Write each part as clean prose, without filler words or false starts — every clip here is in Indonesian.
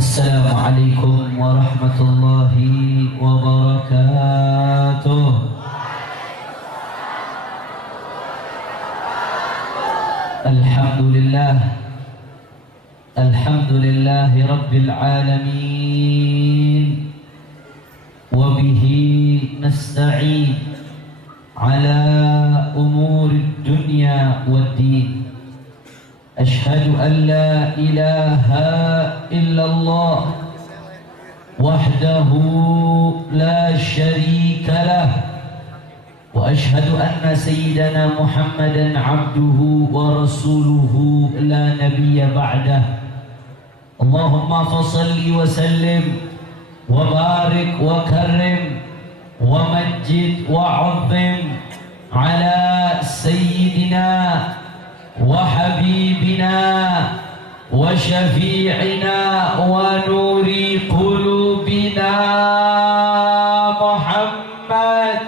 Assalamualaikum warahmatullahi wabarakatuh. Alhamdulillahi rabbil alamin. Wa bihi nasta'in ala umuri dunya waddin. أشهد أن لا إله إلا الله وحده لا شريك له وأشهد أن سيدنا محمدا عبده ورسوله لا نبي بعده اللهم فصل وسلم وبارك وكرم ومجد وعظم على سيدنا وحبيبنا وشفيعنا ونور قلوبنا محمد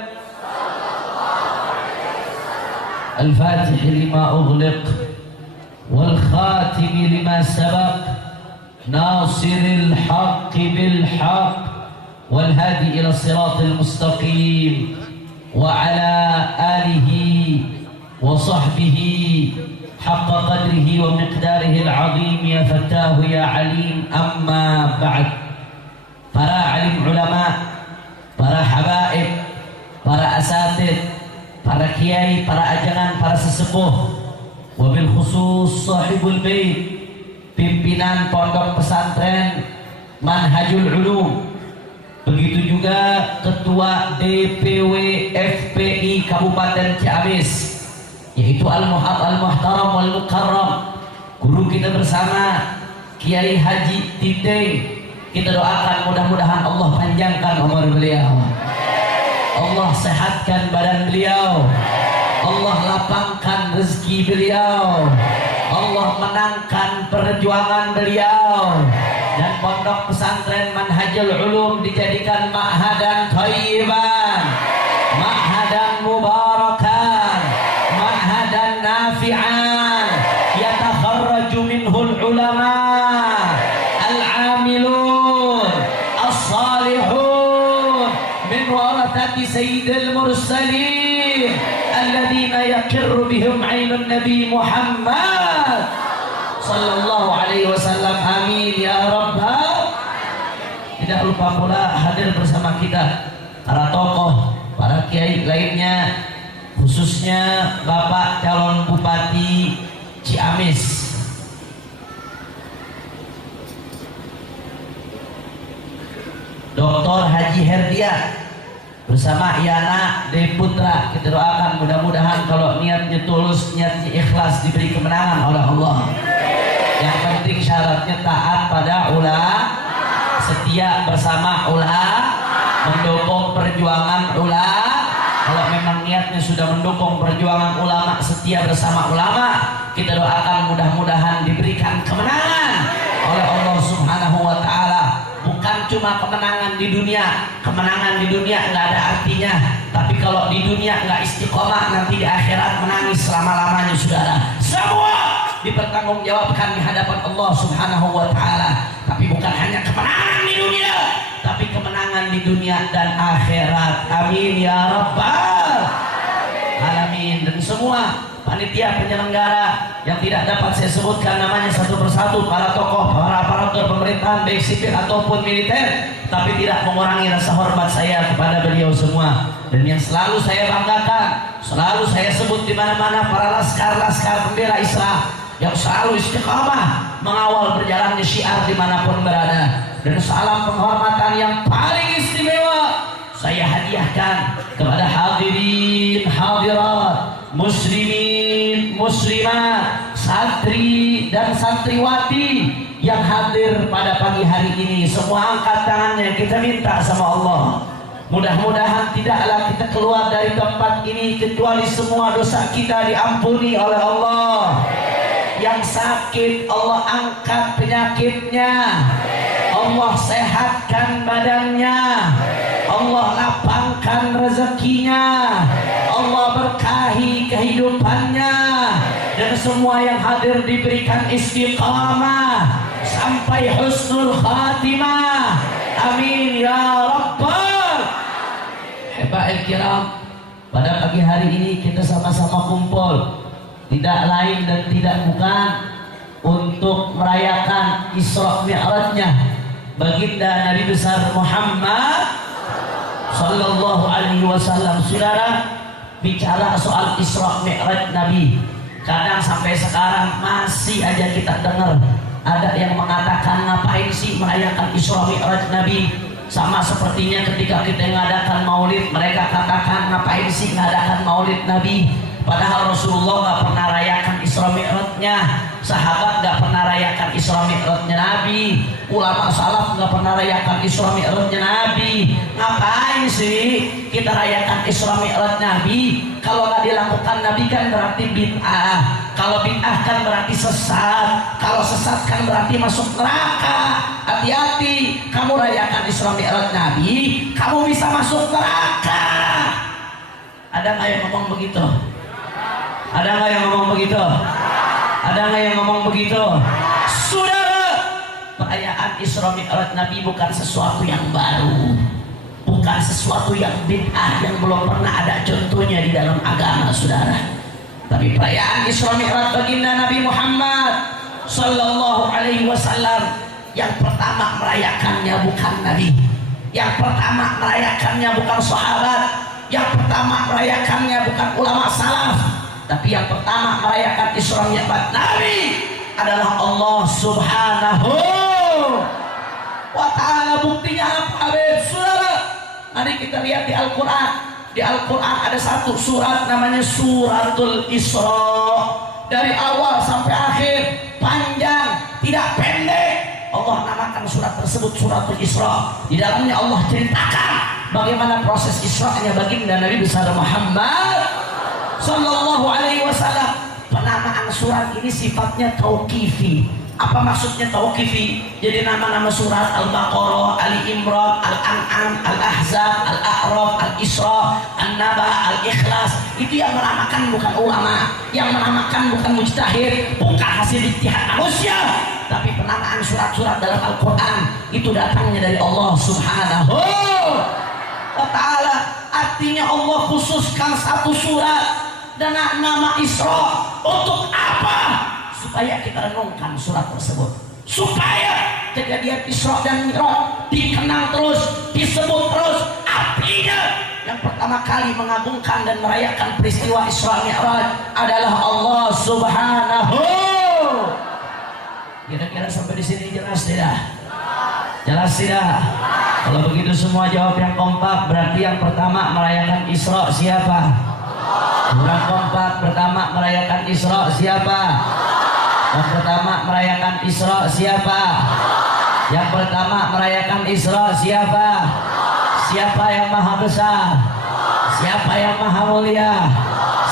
الفاتح لما أغلق والخاتم لما سبق ناصر الحق بالحق والهادي إلى الصراط المستقيم وعلى آله وصحبه حق قدره ومقداره العظيم يا فتاه يا عليم. أما بعد, para alim ulama, para habaib, para asatid, para kiai, para ajangan, para sesepuh, wabil khusus sahibul bait, pimpinan pondok pesantren Manhajul Ulum, begitu juga ketua DPW FPI Kabupaten Ciamis, yaitu Al-Muhtaram Wal-Mukarram, guru kita bersama Kiai Haji Titeng. Kita doakan mudah-mudahan Allah panjangkan umur beliau, Allah sehatkan badan beliau, Allah lapangkan rezeki beliau, Allah menangkan perjuangan beliau, dan pondok pesantren Manhajul Ulum dijadikan ma'hadan thayyiban, ma'hadan mubarakan, ma'hadan nafi'an, yatakharraju minhul ulama al-amilun as-salihun min warathati sayyidil mursalin alladhina yakirru bihim 'ainun nabi Muhammad sallallahu alaihi wasallam. Amin ya rabbal. Tidak lupa pula hadir bersama kita para tokoh, para kiai lainnya, khususnya Bapak calon Bupati Ciamis, Dr. Haji Herdia bersama Yana De Putra. Kita doakan mudah-mudahan kalau niatnya tulus, niatnya ikhlas, diberi kemenangan oleh Allah. Yang penting syaratnya taat pada ulama, setia bersama ulama, mendukung perjuangan ulama. Kalau memang niatnya sudah mendukung perjuangan ulama, setia bersama ulama, kita doakan mudah-mudahan diberikan kemenangan oleh Allah Subhanahu wa ta'ala. Bukan cuma kemenangan di dunia, kemenangan di dunia nggak ada artinya, tapi kalau di dunia nggak istiqomah, nanti di akhirat menangis selama-lamanya saudara. Semua dipertanggungjawabkan di hadapan Allah Subhanahu wa ta'ala. Tapi bukan hanya kemenangan di dunia, tapi kemenangan di dunia dan akhirat. Amin ya rabbal alamin. Dan semua panitia penyelenggara yang tidak dapat saya sebutkan namanya satu persatu, para tokoh, para aparatur pemerintahan baik sipil ataupun militer, tapi tidak mengurangi rasa hormat saya kepada beliau semua. Dan yang selalu saya banggakan, selalu saya sebut di mana-mana, para laskar-laskar pembela Islam yang selalu istiqamah mengawal berjalannya syiar dimanapun berada. Dan salam penghormatan yang paling istimewa saya hadiahkan kepada hadirin hadirat, muslimin muslimat, santri dan santriwati yang hadir pada pagi hari ini. Semua angkat tangannya, kita minta sama Allah, mudah-mudahan tidaklah kita keluar dari tempat ini kecuali semua dosa kita diampuni oleh Allah. Yang sakit Allah angkat penyakitnya, Allah sehatkan badannya, Allah lapangkan rezekinya, Allah berkahi kehidupannya, dan semua yang hadir diberikan istiqamah sampai husnul khatimah. Amin ya rabbal. Hebat kiram, pada pagi hari ini kita sama-sama kumpul tidak lain dan tidak bukan untuk merayakan Isra Mi'rajnya baginda Nabi besar Muhammad sallallahu alaihi wasallam. Saudara, bicara soal Isra Mi'raj Nabi, kadang sampai sekarang masih aja kita dengar ada yang mengatakan ngapain sih merayakan Isra Mi'raj Nabi. Sama sepertinya ketika kita mengadakan maulid, mereka katakan ngapain sih mengadakan maulid Nabi. Padahal Rasulullah nggak pernah rayakan Isra Mi'rajnya, sahabat nggak pernah rayakan Isra Mi'rajnya Nabi, ulama salaf nggak pernah rayakan Isra Mi'rajnya Nabi. Ngapain sih kita rayakan Isra Mi'raj Nabi? Kalau nggak dilakukan Nabi kan berarti bid'ah. Kalau bid'ah kan berarti sesat. Kalau sesat kan berarti masuk neraka. Hati-hati, kamu rayakan Isra Mi'raj Nabi, kamu bisa masuk neraka. Ada nggak yang ngomong begitu? Ada nggak yang ngomong begitu? Ada nggak yang ngomong begitu? Saudara, perayaan Isra Mi'raj Nabi bukan sesuatu yang baru, bukan sesuatu yang bid'ah yang belum pernah ada contohnya di dalam agama, saudara. Tapi perayaan Isra Mi'raj baginda Nabi Muhammad sallallahu alaihi wasallam, yang pertama merayakannya bukan Nabi, yang pertama merayakannya bukan sahabat, yang pertama merayakannya bukan ulama salaf, tapi yang pertama merayakan Isra Mi'raj Nabi adalah Allah Subhanahu wa ta'ala. Buktinya apa, Habib? Saudara, mari kita lihat di Al-Quran. Di Al-Quran ada satu surat namanya Suratul Isra. Dari awal sampai akhir panjang, tidak pendek. Allah namakan surat tersebut Suratul Isra. Di dalamnya Allah ceritakan bagaimana proses Isra-nya baginda Nabi besar Muhammad sallallahu alaihi wasallam. Penamaan surat ini sifatnya tauqifi. Apa maksudnya tauqifi? Jadi nama-nama surat Al-Baqarah, Ali Imran, Al-An'am, Al-Ahzab, Al-A'raf, Al-Isra, An-Naba, Al-Ikhlas, itu yang menamakan bukan ulama, yang menamakan bukan mujtahid, bukan hasil ijtihad manusia, tapi penamaan surat-surat dalam Al-Quran itu datangnya dari Allah Subhanahu wa ta'ala. Artinya Allah khususkan satu surat dengan nama Isra. Untuk apa? Supaya kita renungkan surat tersebut, supaya kejadian Isra dan Mi'raj dikenang terus, disebut terus. Artinya yang pertama kali mengagungkan dan merayakan peristiwa Isra Mi'raj adalah Allah Subhanahu. Kira-kira sampai di sini jelas tidak? Jelas tidak? Kalau begitu semua jawab yang kompak. Berarti yang pertama merayakan Isra siapa? Kurang kompak. Pertama merayakan Isra siapa? Yang pertama merayakan Isra siapa? Yang pertama merayakan Isra siapa? Siapa yang maha besar? Siapa yang maha mulia?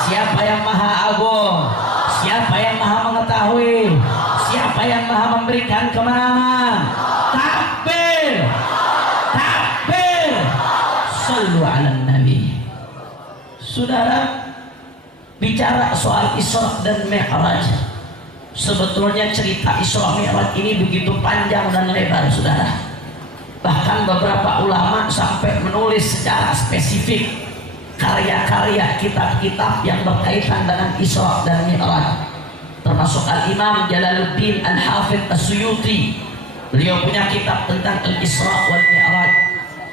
Siapa yang maha agung? Siapa yang maha mengetahui? Siapa yang maha memberikan kemenangan? Takbir! Takbir! Sallu ala Nabi. Saudara, bicara soal Isra dan Mi'raj, sebetulnya cerita Isra Mi'raj ini begitu panjang dan lebar, saudara. Bahkan beberapa ulama sampai menulis secara spesifik karya-karya kitab-kitab yang berkaitan dengan Isra dan Mi'raj. Termasuk Al-Imam Jalaluddin Al-Hafidh As-Suyuti, beliau punya kitab tentang Al-Isra wal Mi'raj.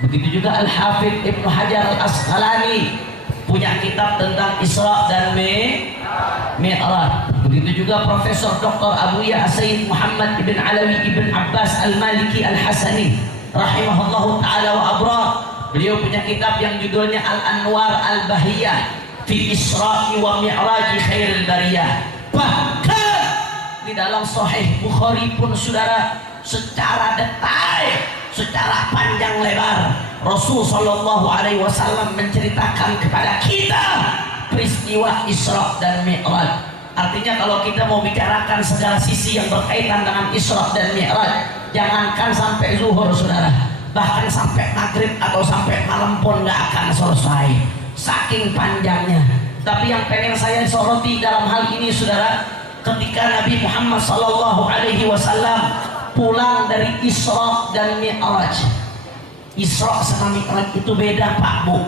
Begitu juga Al-Hafidh Ibnu Hajar Al-Asqalani punya kitab tentang Isra dan Mi'raj. Begitu juga Profesor Dr. Abu Ya Sayyid Muhammad ibn Alawi ibn Abbas Al-Maliki Al-Hasani rahimahullahu ta'ala wa abra. Beliau punya kitab yang judulnya Al-Anwar Al-Bahiyah fi Isra'i wa Mi'raji Khairil Bariyah. Bahkan di dalam Sahih Bukhari pun, saudara, secara detail, secara panjang lebar, Rasul sallallahu alaihi wasallam menceritakan kepada kita peristiwa Isra dan Mi'raj. Artinya kalau kita mau bicarakan segala sisi yang berkaitan dengan Isra dan Mi'raj, jangankan sampai zuhur, saudara, bahkan sampai maghrib atau sampai malam pun nggak akan selesai, saking panjangnya. Tapi yang pengen saya soroti dalam hal ini, saudara, ketika Nabi Muhammad sallallahu alaihi wasallam pulang dari Isra dan Mi'raj. Isra sama Mi'raj itu beda Pak Bu.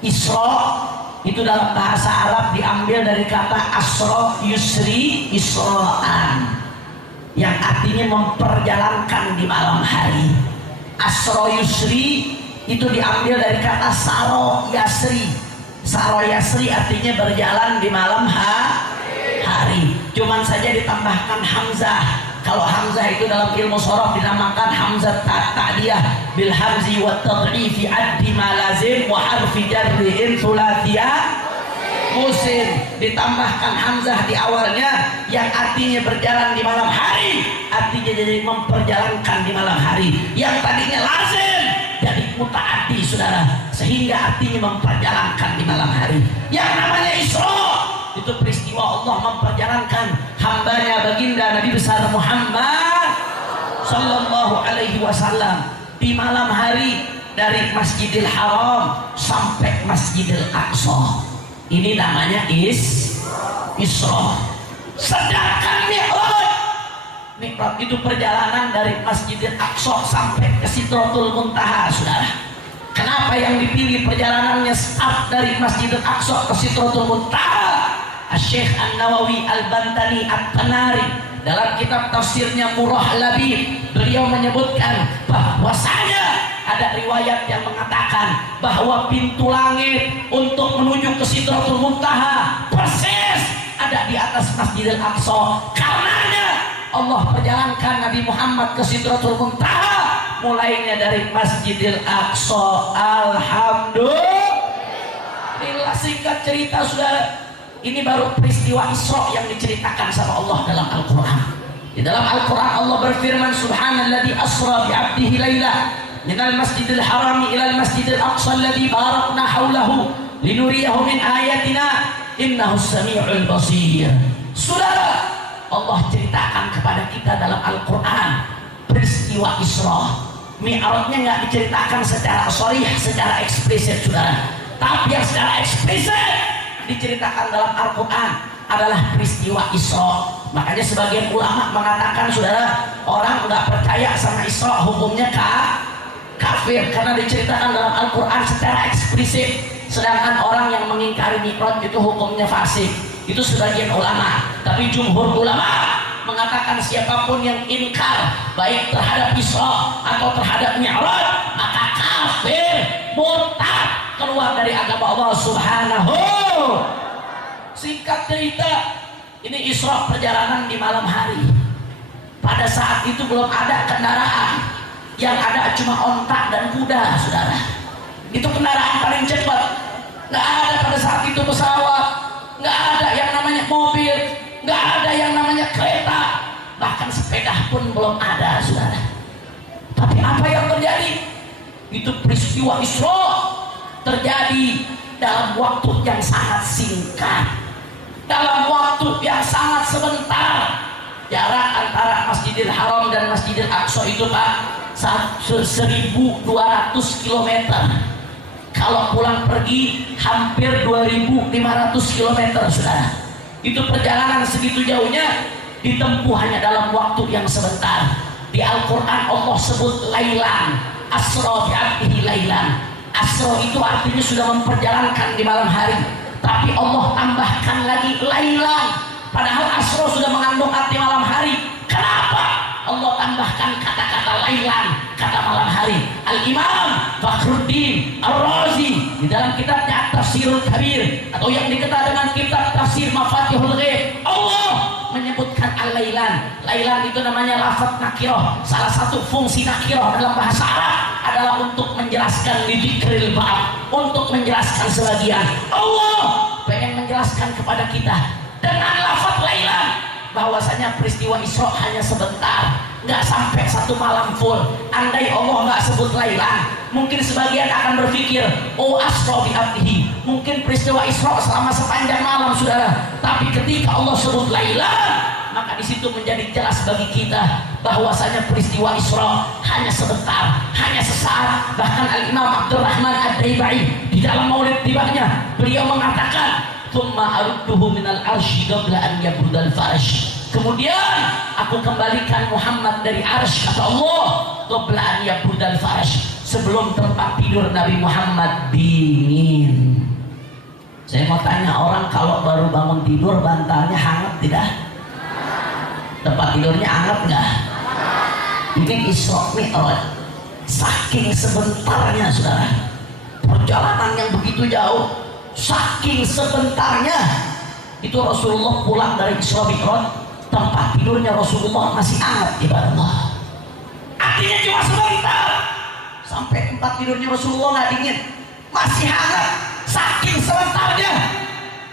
Isra itu dalam bahasa Arab diambil dari kata asra yusri isra'an, yang artinya memperjalankan di malam hari. Asra yusri itu diambil dari kata saro yasri. Saro yasri artinya berjalan di malam hari. Cuman saja ditambahkan hamzah. Kalau hamzah itu dalam ilmu sorof dinamakan hamzah ta'diyah bil hamzi wa tad'ifi addi ma lazim wa harfi jarri'in thulathiyah musim. Ditambahkan hamzah di awalnya yang artinya berjalan di malam hari, artinya jadi memperjalankan di malam hari. Yang tadinya lazim jadi mutaaddi saudara, sehingga artinya memperjalankan di malam hari. Yang namanya Isra itu peristiwa Allah memperjalankan hambanya baginda Nabi besar Muhammad sallallahu alaihi wasallam di malam hari dari Masjidil Haram sampai Masjidil Aqsa. Ini namanya Isra. Sedangkan Mi'raj itu perjalanan dari Masjidil Aqsa sampai ke Sidratul Muntaha, saudara. Kenapa yang dipilih perjalanannya start dari Masjidil Aqsa ke Sidratul Muntaha? Syekh An-Nawawi Al-Bantani At-Tanari dalam kitab tafsirnya Murah Labib, beliau menyebutkan bahwasanya ada riwayat yang mengatakan bahwa pintu langit untuk menuju ke Sidratul Muntaha persis ada di atas Masjidil Aqsa. Karenanya Allah perjalankan Nabi Muhammad ke Sidratul Muntaha mulainya dari Masjidil Aqsa. Alhamdulillah. Singkat cerita saudara, ini baru peristiwa Isra yang diceritakan sama Allah dalam Al-Quran. Di dalam Al-Quran Allah berfirman, Subhanalladzi asra bi'abdihi layla minal masjidil harami ilal masjidil aqsa alladzi barakna haulahu linuriyahu min ayatina innahu sami'ul basir. Saudara, Allah ceritakan kepada kita dalam Al-Quran peristiwa Isra. Mi'rajnya nggak diceritakan secara sharih, secara eksplisit saudara, tapi yang secara eksplisit diceritakan dalam Al-Quran adalah peristiwa Isra. Makanya sebagian ulama mengatakan saudara, orang nggak percaya sama Isra hukumnya kafir karena diceritakan dalam Al-Quran secara eksplisit. Sedangkan orang yang mengingkari Mi'raj itu hukumnya fasik. Itu sebagian ulama. Tapi jumhur ulama mengatakan siapapun yang ingkar baik terhadap Isra atau terhadap Mi'raj maka kafir, murtad, keluar dari agama Allah Subhanahu. Singkat cerita, ini Isra perjalanan di malam hari. Pada saat itu belum ada kendaraan, yang ada cuma onta dan kuda, saudara. Itu kendaraan paling cepat. Nggak ada pada saat itu pesawat, nggak ada yang namanya mobil, nggak ada yang namanya kereta, bahkan sepeda pun belum ada, saudara. Tapi apa yang terjadi? Itu peristiwa Isra terjadi dalam waktu yang sangat singkat, dalam waktu yang sangat sebentar. Jarak antara Masjidil Haram dan Masjidil Aqsa itu Pak 1.200 km. Kalau pulang pergi hampir 2.500 km, saudara. Itu perjalanan segitu jauhnya ditempuh hanya dalam waktu yang sebentar. Di Al-Quran Allah sebut laylan, asra bi'abdihi laylan. Asra itu artinya sudah memperjalankan di malam hari, tapi Allah tambahkan lagi laylan, padahal asra sudah mengandung arti malam hari. Kenapa Allah tambahkan kata-kata laylan, kata malam hari? Al-Imam Fakhruddin Ar-Razi di dalam kitabnya At-Tafsirul Kabir atau yang dikenal dengan kitab Tafsir Mafatihul Ghaib, Allah menyebutkan al-laylan. Laylan itu namanya lafaz nakirah. Salah satu fungsi nakirah dalam bahasa Arab adalah untuk menjelaskan lidzikril ba'd, untuk menjelaskan sebagian. Allah pengen menjelaskan kepada kita dengan lafaz laylan bahwasanya peristiwa Isra hanya sebentar, nggak sampai satu malam full. Andai Allah nggak sebut laylan, mungkin sebagian akan berpikir, oh asra bi abdihi, mungkin peristiwa Isra selama sepanjang malam, saudara. Tapi ketika Allah sebut laylan, maka di situ menjadi jelas bagi kita bahwasanya peristiwa Isra hanya sebentar, hanya sesaat. Bahkan Al-Imam Abdurrahman Ad-Daibai di dalam Maulid Tibanya beliau mengatakan, "Tsumma arudduhu minal arsy qabla an yabrudal farash." Kemudian aku kembalikan Muhammad dari arsy, kata Allah, qabla an yabudal farash, sebelum tempat tidur Nabi Muhammad dingin. Saya mau tanya, orang kalau baru bangun tidur bantalnya hangat tidak? Tempat tidurnya hangat nggak? Ini Isra Mi'raj, saking sebentarnya saudara, perjalanan yang begitu jauh, saking sebentarnya itu Rasulullah pulang dari Isra Mi'raj, tempat tidurnya Rasulullah masih hangat, ibadah Allah. Artinya cuma sebentar, sampai tempat tidurnya Rasulullah nggak dingin, masih hangat, saking sebentarnya.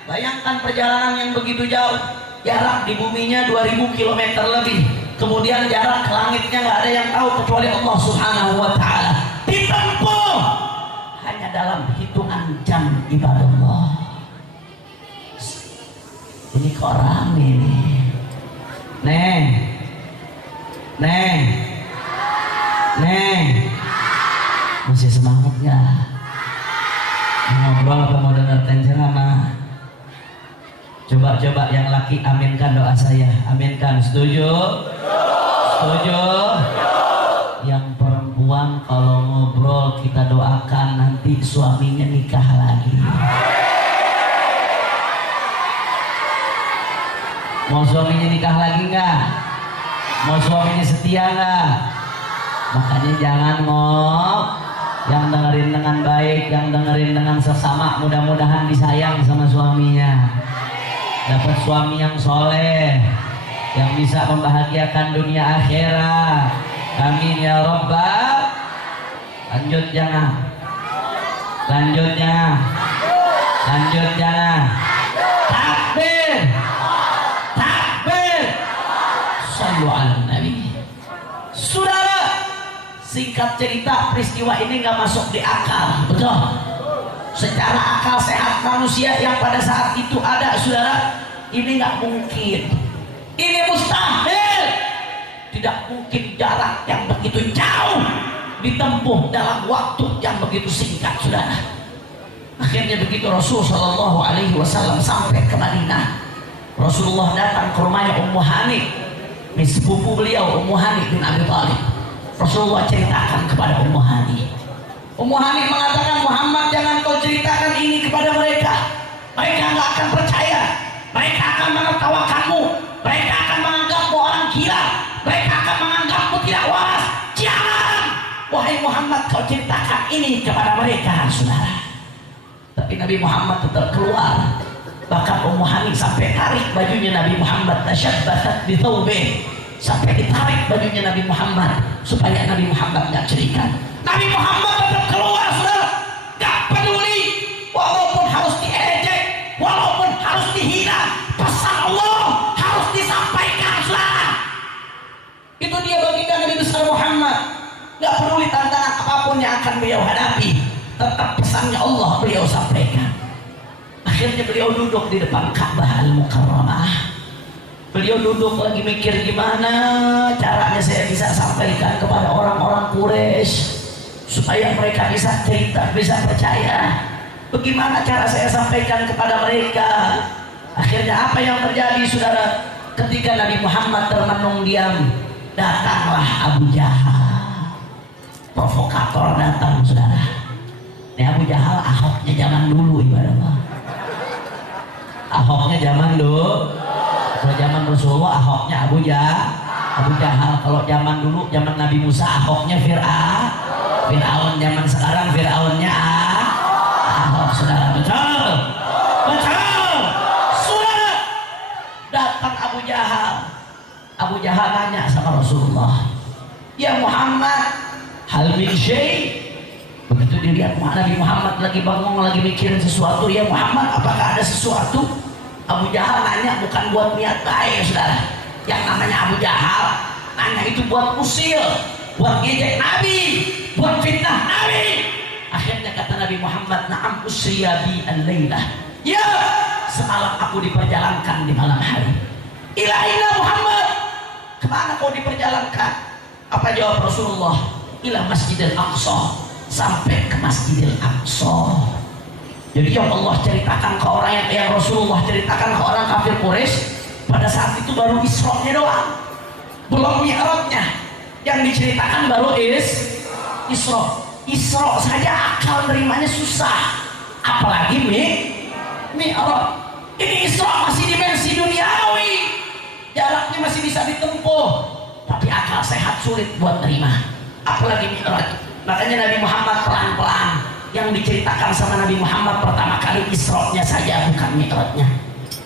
Bayangkan perjalanan yang begitu jauh, jarak di buminya 2000 km lebih, kemudian jarak ke langitnya nggak ada yang tahu kecuali Allah Subhanahu wa Ta'ala, ditempuh hanya dalam hitungan jam, ibadah Allah. Ini kok rame nih, Neng, masih semangat nggak? Ngobrol apa mau dengar ceramah? Coba yang laki aminkan doa saya. Aminkan. Setuju? Setuju? Yang perempuan kalau ngobrol kita doakan nanti suaminya nikah lagi. Mau suaminya nikah lagi nggak? Mau suaminya setia nggak? Makanya jangan yang dengerin dengan baik, yang dengerin dengan sesama, mudah-mudahan disayang sama suaminya, dapat suami yang soleh, yang bisa membahagiakan dunia akhirat. Amin ya Rabbal. Lanjut jangan, takbir, sallu ala nabi. Saudara, singkat cerita, peristiwa ini nggak masuk di akal, betul? Secara akal sehat manusia yang pada saat itu ada, saudara, ini nggak mungkin, ini mustahil. Tidak mungkin jarak yang begitu jauh ditempuh dalam waktu yang begitu singkat, saudara. Akhirnya begitu Rasul Shallallahu Alaihi Wasallam sampai ke Madinah, Rasulullah datang ke rumahnya Ummu Hani, sepupu beliau Ummu Hani bin Abi Thalib. Rasulullah ceritakan kepada Ummu Hani. Ummu Hani mengatakan, Muhammad, jangan kau ceritakan ini kepada mereka. Mereka nggak akan percaya. Mereka akan menertawakanmu. Mereka akan menganggapmu orang gila. Mereka akan menganggapmu tidak waras. Jangan, wahai Muhammad, kau ceritakan ini kepada mereka, saudara. Tapi Nabi Muhammad tetap keluar. Bahkan Ummu Hani sampai tarik bajunya Nabi Muhammad, tasyabbahat bi thawbih, sampai ditarik bajunya Nabi Muhammad supaya Nabi Muhammad nggak cerita. Nabi Muhammad tetap keluar, saudara, nggak peduli, walaupun harus diejek, walaupun harus dihina, pesan Allah harus disampaikan, saudara. Itu dia baginda Nabi besar Muhammad, nggak peduli tantangan apapun yang akan beliau hadapi, tetap pesannya Allah beliau sampaikan. Akhirnya beliau duduk di depan Ka'bah Al-Mukarramah. Beliau duduk lagi mikir, gimana caranya saya bisa sampaikan kepada orang-orang Quraisy supaya mereka bisa cerita, bisa percaya. Bagaimana cara saya sampaikan kepada mereka? Akhirnya apa yang terjadi, saudara? Ketika Nabi Muhammad termenung diam, datanglah Abu Jahal, provokator datang, saudara. Ini Abu Jahal Ahoknya zaman dulu, ibadah Allah. Ahoknya zaman dulu. Kalau zaman Rasulullah Ahoknya Abu Jahal. Kalau zaman dulu, zaman Nabi Musa Ahoknya Fir'aun. Zaman sekarang Fir'aunnya Ahok, saudara. Betul. Saudara, datang Abu Jahal. Abu Jahal nanya sama Rasulullah, ya Muhammad, hal min syai'? Begitu dilihat Nabi Muhammad lagi bangun, lagi mikirin sesuatu, ya Muhammad, apakah ada sesuatu? Abu Jahal nanya bukan buat niat baik, saudara. Yang namanya Abu Jahal nanya itu buat usil, buat ngejek Nabi, buat fitnah Nabi. Akhirnya kata Nabi Muhammad, na'am usriya bi al-lailah. Ya, semalam aku diperjalankan di malam hari. Ila aina Muhammad? Kemana kau diperjalankan? Apa jawab Rasulullah? Ila Masjidil Aqsa, sampai ke Masjidil Aqsa. Jadi yang Allah ceritakan ke orang yang Rasulullah ceritakan ke orang kafir Quraisy pada saat itu baru Isra-nya doang. belum mi'rajnya. Yang diceritakan baru Isra. Isra saja akal nerimanya susah, apalagi mi'raj. Ini Isra masih dimensi duniawi, jaraknya masih bisa ditempuh, tapi akal sehat sulit buat terima, apalagi mi'raj. Makanya Nabi Muhammad pelan-pelan. Yang diceritakan sama Nabi Muhammad pertama kali Isra-nya saja, bukan mi'rajnya.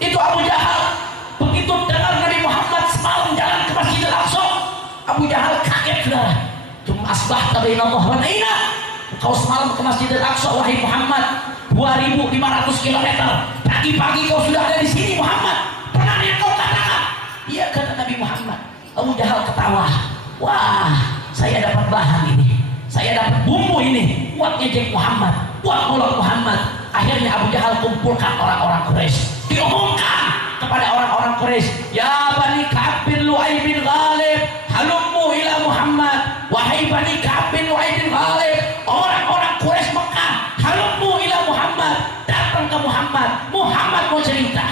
Itu Abu Jahal begitu dengar Nabi Muhammad semalam jalan ke Masjidil Aqsa, Abu Jahal kaget, saudara. Cuma asbahta bainallah wa baina. Kau semalam ke Masjidil Aqsa wahai Muhammad, 2.500 km. Pagi-pagi kau sudah ada di sini Muhammad. Pernah yang kau katakan? Iya, kata Nabi Muhammad. Abu Jahal ketawa. Wah, saya dapat bahan ini. Saya dapat bumbu ini buat ngejek Muhammad, buat ngolok Muhammad. Akhirnya Abu Jahal kumpulkan orang-orang Quraisy. Diumumkan kepada orang-orang Quraisy, ya Bani Ka'ab bin Lu'ay bin Ghalib, halummu ila Muhammad. Wahai Bani Ka'ab bin Lu'ay bin Ghalib, orang-orang Quraisy Mekah, halummu ila Muhammad, datang ke Muhammad. Muhammad mau cerita.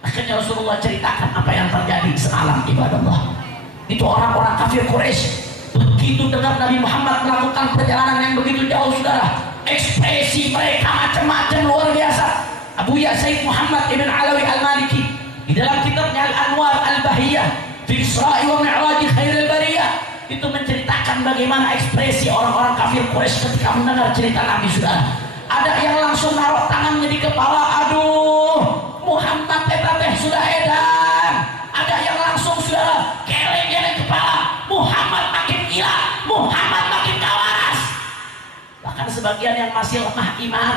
Akhirnya Rasulullah ceritakan apa yang terjadi semalam, ibadallah. Itu orang-orang kafir Quraisy begitu dengar Nabi Muhammad melakukan perjalanan yang begitu jauh, saudara, ekspresi mereka macam-macam luar biasa. Abu Yazid Muhammad ibn Alawi al-Maliki di dalam kitabnya Al-Anwar Al-Bahiyah fi Isra'i wa Mi'raji Khairil Bariyah itu menceritakan bagaimana ekspresi orang-orang kafir Quraisy ketika mendengar cerita Nabi, saudara. Ada yang langsung naruh tangannya di kepala, aduh, Muhammad teh sudah edan. Ada yang langsung, saudara, geleng-geleng kepala, Muhammad makin gila, Muhammad makin kawaras. Bahkan sebagian yang masih lemah iman,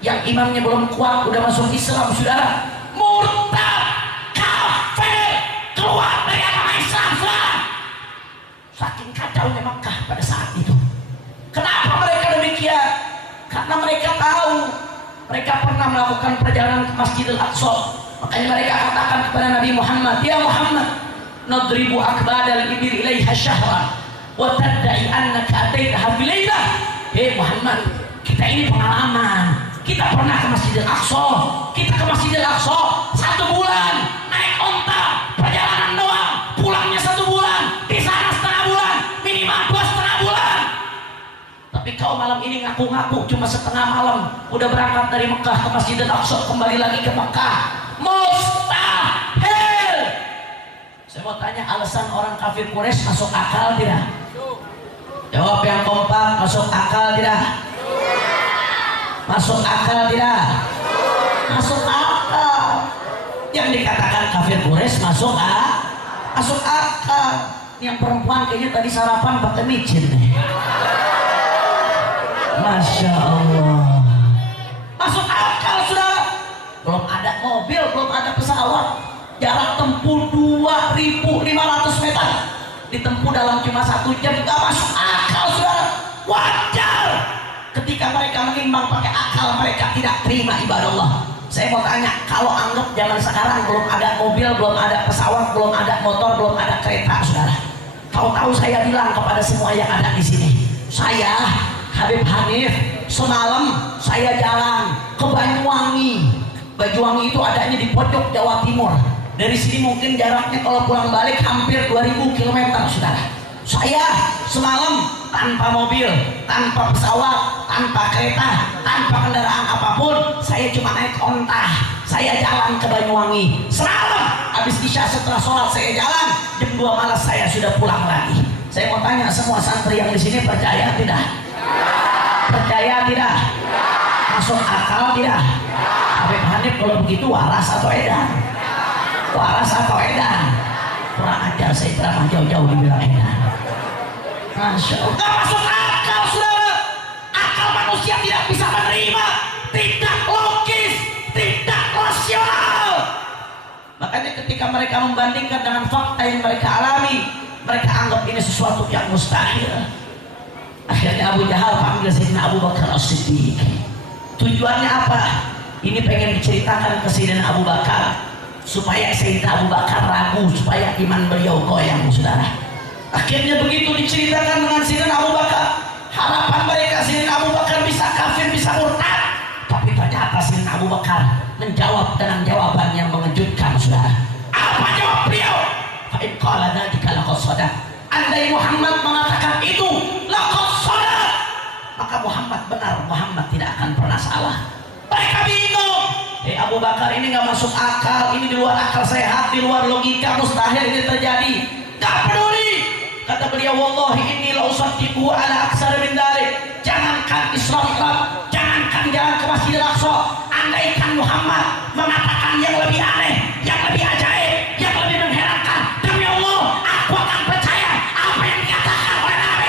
yang imannya belum kuat, udah masuk Islam, saudara, murtad, kafir, keluar dari agama Islam, saudara. Saking kacaunya Makkah pada saat itu. Kenapa mereka demikian? Karena mereka tahu mereka pernah melakukan perjalanan ke Masjidil Aqsa. Makanya mereka katakan kepada Nabi Muhammad, ya Muhammad, nadribu akbadal ibil ilaiha syahran wa tadda'i annaka ataitaha bilailah. Hei Muhammad, kita ini pengalaman. Kita pernah ke Masjidil Aqsa. Kita ke Masjidil Aqsa 1 bulan naik onta, perjalanan doang, pulangnya 1 bulan, di sana setengah bulan, minimal 2,5 bulan. Tapi kau malam ini ngaku-ngaku cuma setengah malam udah berangkat dari Mekah ke Masjidil Aqsa, kembali lagi ke Mekah. Mustahil. Saya mau tanya, alasan orang kafir Quraisy masuk akal tidak? Jawab yang kompak, masuk akal tidak? Masuk akal tidak? Masuk akal. Yang dikatakan kafir Quraisy masuk akal. Yang perempuan kayaknya tadi sarapan pakai micin nih. Masya Allah. Masuk akal, sudah. Belum ada mobil, belum ada pesawat, jarak tempuh 2.500 meter ditempuh dalam cuma 1 jam. Gak masuk akal, saudara. Wajar ketika mereka menimbang pakai akal, mereka tidak terima, ibadah Allah. Saya mau tanya, kalau anggap zaman sekarang belum ada mobil, belum ada pesawat, belum ada motor, belum ada kereta, saudara, tahu-tahu saya bilang kepada semua yang ada di sini, saya Habib Hanif semalam saya jalan ke Banyuwangi. Banyuwangi itu adanya di pojok Jawa Timur. Dari sini mungkin jaraknya kalau pulang balik hampir 2.000 km, saudara. Saya semalam tanpa mobil, tanpa pesawat, tanpa kereta, tanpa kendaraan apapun, saya cuma naik onta. Saya jalan ke Banyuwangi. Semalam habis isya setelah sholat saya jalan, jam 2 malam saya sudah pulang lagi. Saya mau tanya semua santri yang di sini, percaya tidak? Percaya tidak? Masuk akal tidak? Habib Hanif kalau begitu waras atau edan? Waras atau edan? Kurang ajar, saya ceramah jauh-jauh dibilang edan. Masya Allah. Gak masuk akal, saudara. Akal manusia tidak bisa menerima, tidak logis, tidak rasional. Makanya ketika mereka membandingkan dengan fakta yang mereka alami, mereka anggap ini sesuatu yang mustahil. Akhirnya Abu Jahal panggil Sayyidina Abu Bakar As-Siddiq. Tujuannya apa? Ini pengen diceritakan ke Sayyidina Abu Bakar supaya Sayyidina Abu Bakar ragu, supaya iman beliau goyang, saudara. Akhirnya begitu diceritakan dengan Sayyidina Abu Bakar, harapan mereka Sayyidina Abu Bakar bisa kafir, bisa murtad. Tapi ternyata Sayyidina Abu Bakar menjawab dengan jawaban yang mengejutkan, saudara. Apa jawab beliau? in qala dzalika laqad shadaq. Andai Muhammad mengatakan itu laqad shadaq, maka Muhammad benar, Muhammad tidak akan pernah salah. Mereka bingung. Abu Bakar, ini nggak masuk akal, ini di luar akal sehat, di luar logika, mustahil ini terjadi. Nggak peduli. Kata beliau, wallahi inni la usaddiqu ala aksar min dzalik. Jangankan Isra Mi'raj, jangankan jalan ke Masjidil Aqsa, andaikan Muhammad mengatakan yang lebih aneh, yang lebih ajaib, yang lebih mengherankan, demi Allah aku akan percaya apa yang dikatakan oleh Nabi.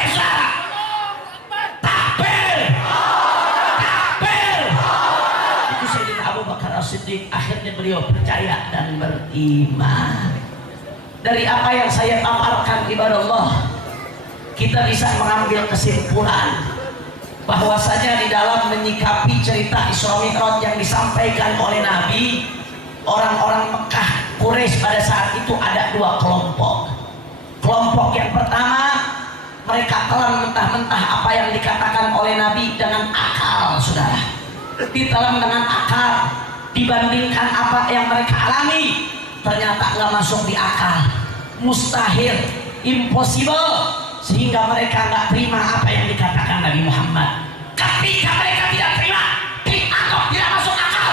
Takbir, takbir. Itu Sayyidina Abu Bakar As-Siddiq. Akhirnya beliau percaya dan beriman. Dari apa yang saya paparkan ibadah Allah, kita bisa mengambil kesimpulan bahwasanya di dalam menyikapi cerita Isra Mi'raj yang disampaikan oleh Nabi, orang-orang Mekah Quraisy pada saat itu ada dua kelompok. Kelompok yang pertama, mereka telan mentah-mentah apa yang dikatakan oleh Nabi dengan akal, saudara. Ditelan dengan akal, dibandingkan apa yang mereka alami, ternyata nggak masuk di akal, mustahil, impossible, sehingga mereka nggak terima apa yang dikatakan Nabi Muhammad. Ketika mereka tidak terima, dianggap tidak masuk akal,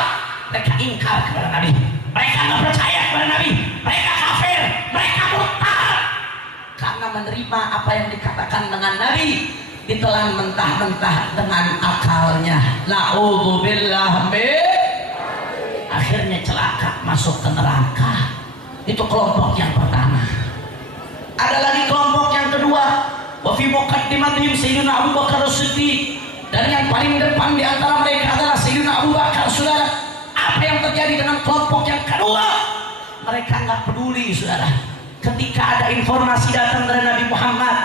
mereka ingkar kepada Nabi, mereka nggak percaya kepada Nabi, mereka kafir, mereka murtad karena menerima apa yang dikatakan dengan Nabi ditelan mentah-mentah dengan akalnya. Na'udzubillah min, akhirnya celaka, masuk ke neraka. Itu kelompok yang pertama. Ada lagi kelompok yang kedua, wa fi muqaddimatihim Sayyidina Abu Bakar As-Siddiq, dan yang paling depan di antara mereka adalah Sayyidina Abu Bakar. Saudara, apa yang terjadi dengan kelompok yang kedua? Mereka nggak peduli, saudara. Ketika ada informasi datang dari Nabi Muhammad,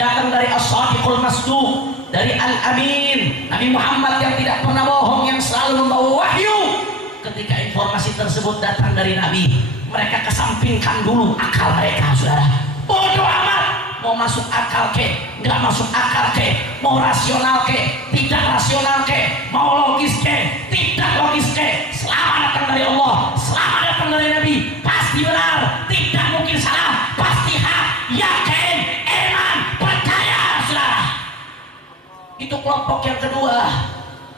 datang dari As-Sadiqul Masduq, dari Al-Amin, Nabi Muhammad yang tidak pernah bohong, yang selalu membawa wahyu. Ketika informasi tersebut datang dari Nabi, mereka kesampingkan dulu akal mereka, saudara. Bodoh amat, mau masuk akal ke, nggak masuk akal ke, mau rasional ke, tidak rasional ke, mau logis ke, tidak logis ke, selama datang dari Allah, selama datang dari Nabi, pasti benar, tidak mungkin salah, pasti hak, yakin, iman, percaya, saudara. Itu kelompok yang kedua,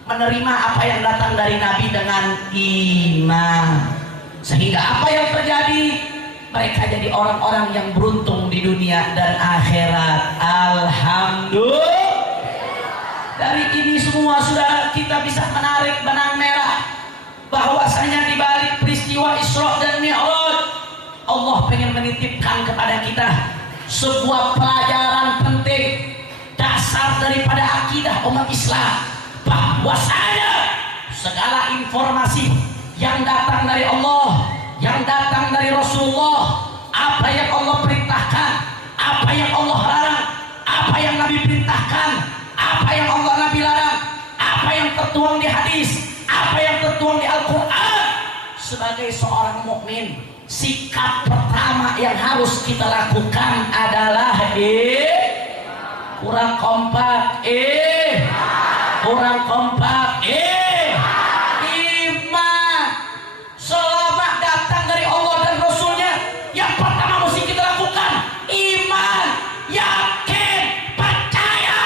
menerima apa yang datang dari Nabi dengan iman, sehingga apa yang terjadi, mereka jadi orang-orang yang beruntung di dunia dan akhirat. Alhamdulillah. Dari ini semua, saudara, kita bisa menarik benang merah bahwasanya di balik peristiwa Isra dan Mi'raj, Allah pengen menitipkan kepada kita sebuah pelajaran penting, dasar daripada akidah umat Islam, bahwasanya segala informasi yang datang dari Allah, yang datang dari Rasulullah, apa yang Allah perintahkan, apa yang Allah larang, apa yang Nabi perintahkan, apa yang Allah Nabi larang, apa yang tertuang di hadis, apa yang tertuang di Al-Quran. Sebagai seorang mukmin, sikap pertama yang harus kita lakukan adalah kurang kompak, kurang kompak, iman. Selama datang dari Allah dan Rasulnya, yang pertama mesti kita lakukan iman, yakin, percaya.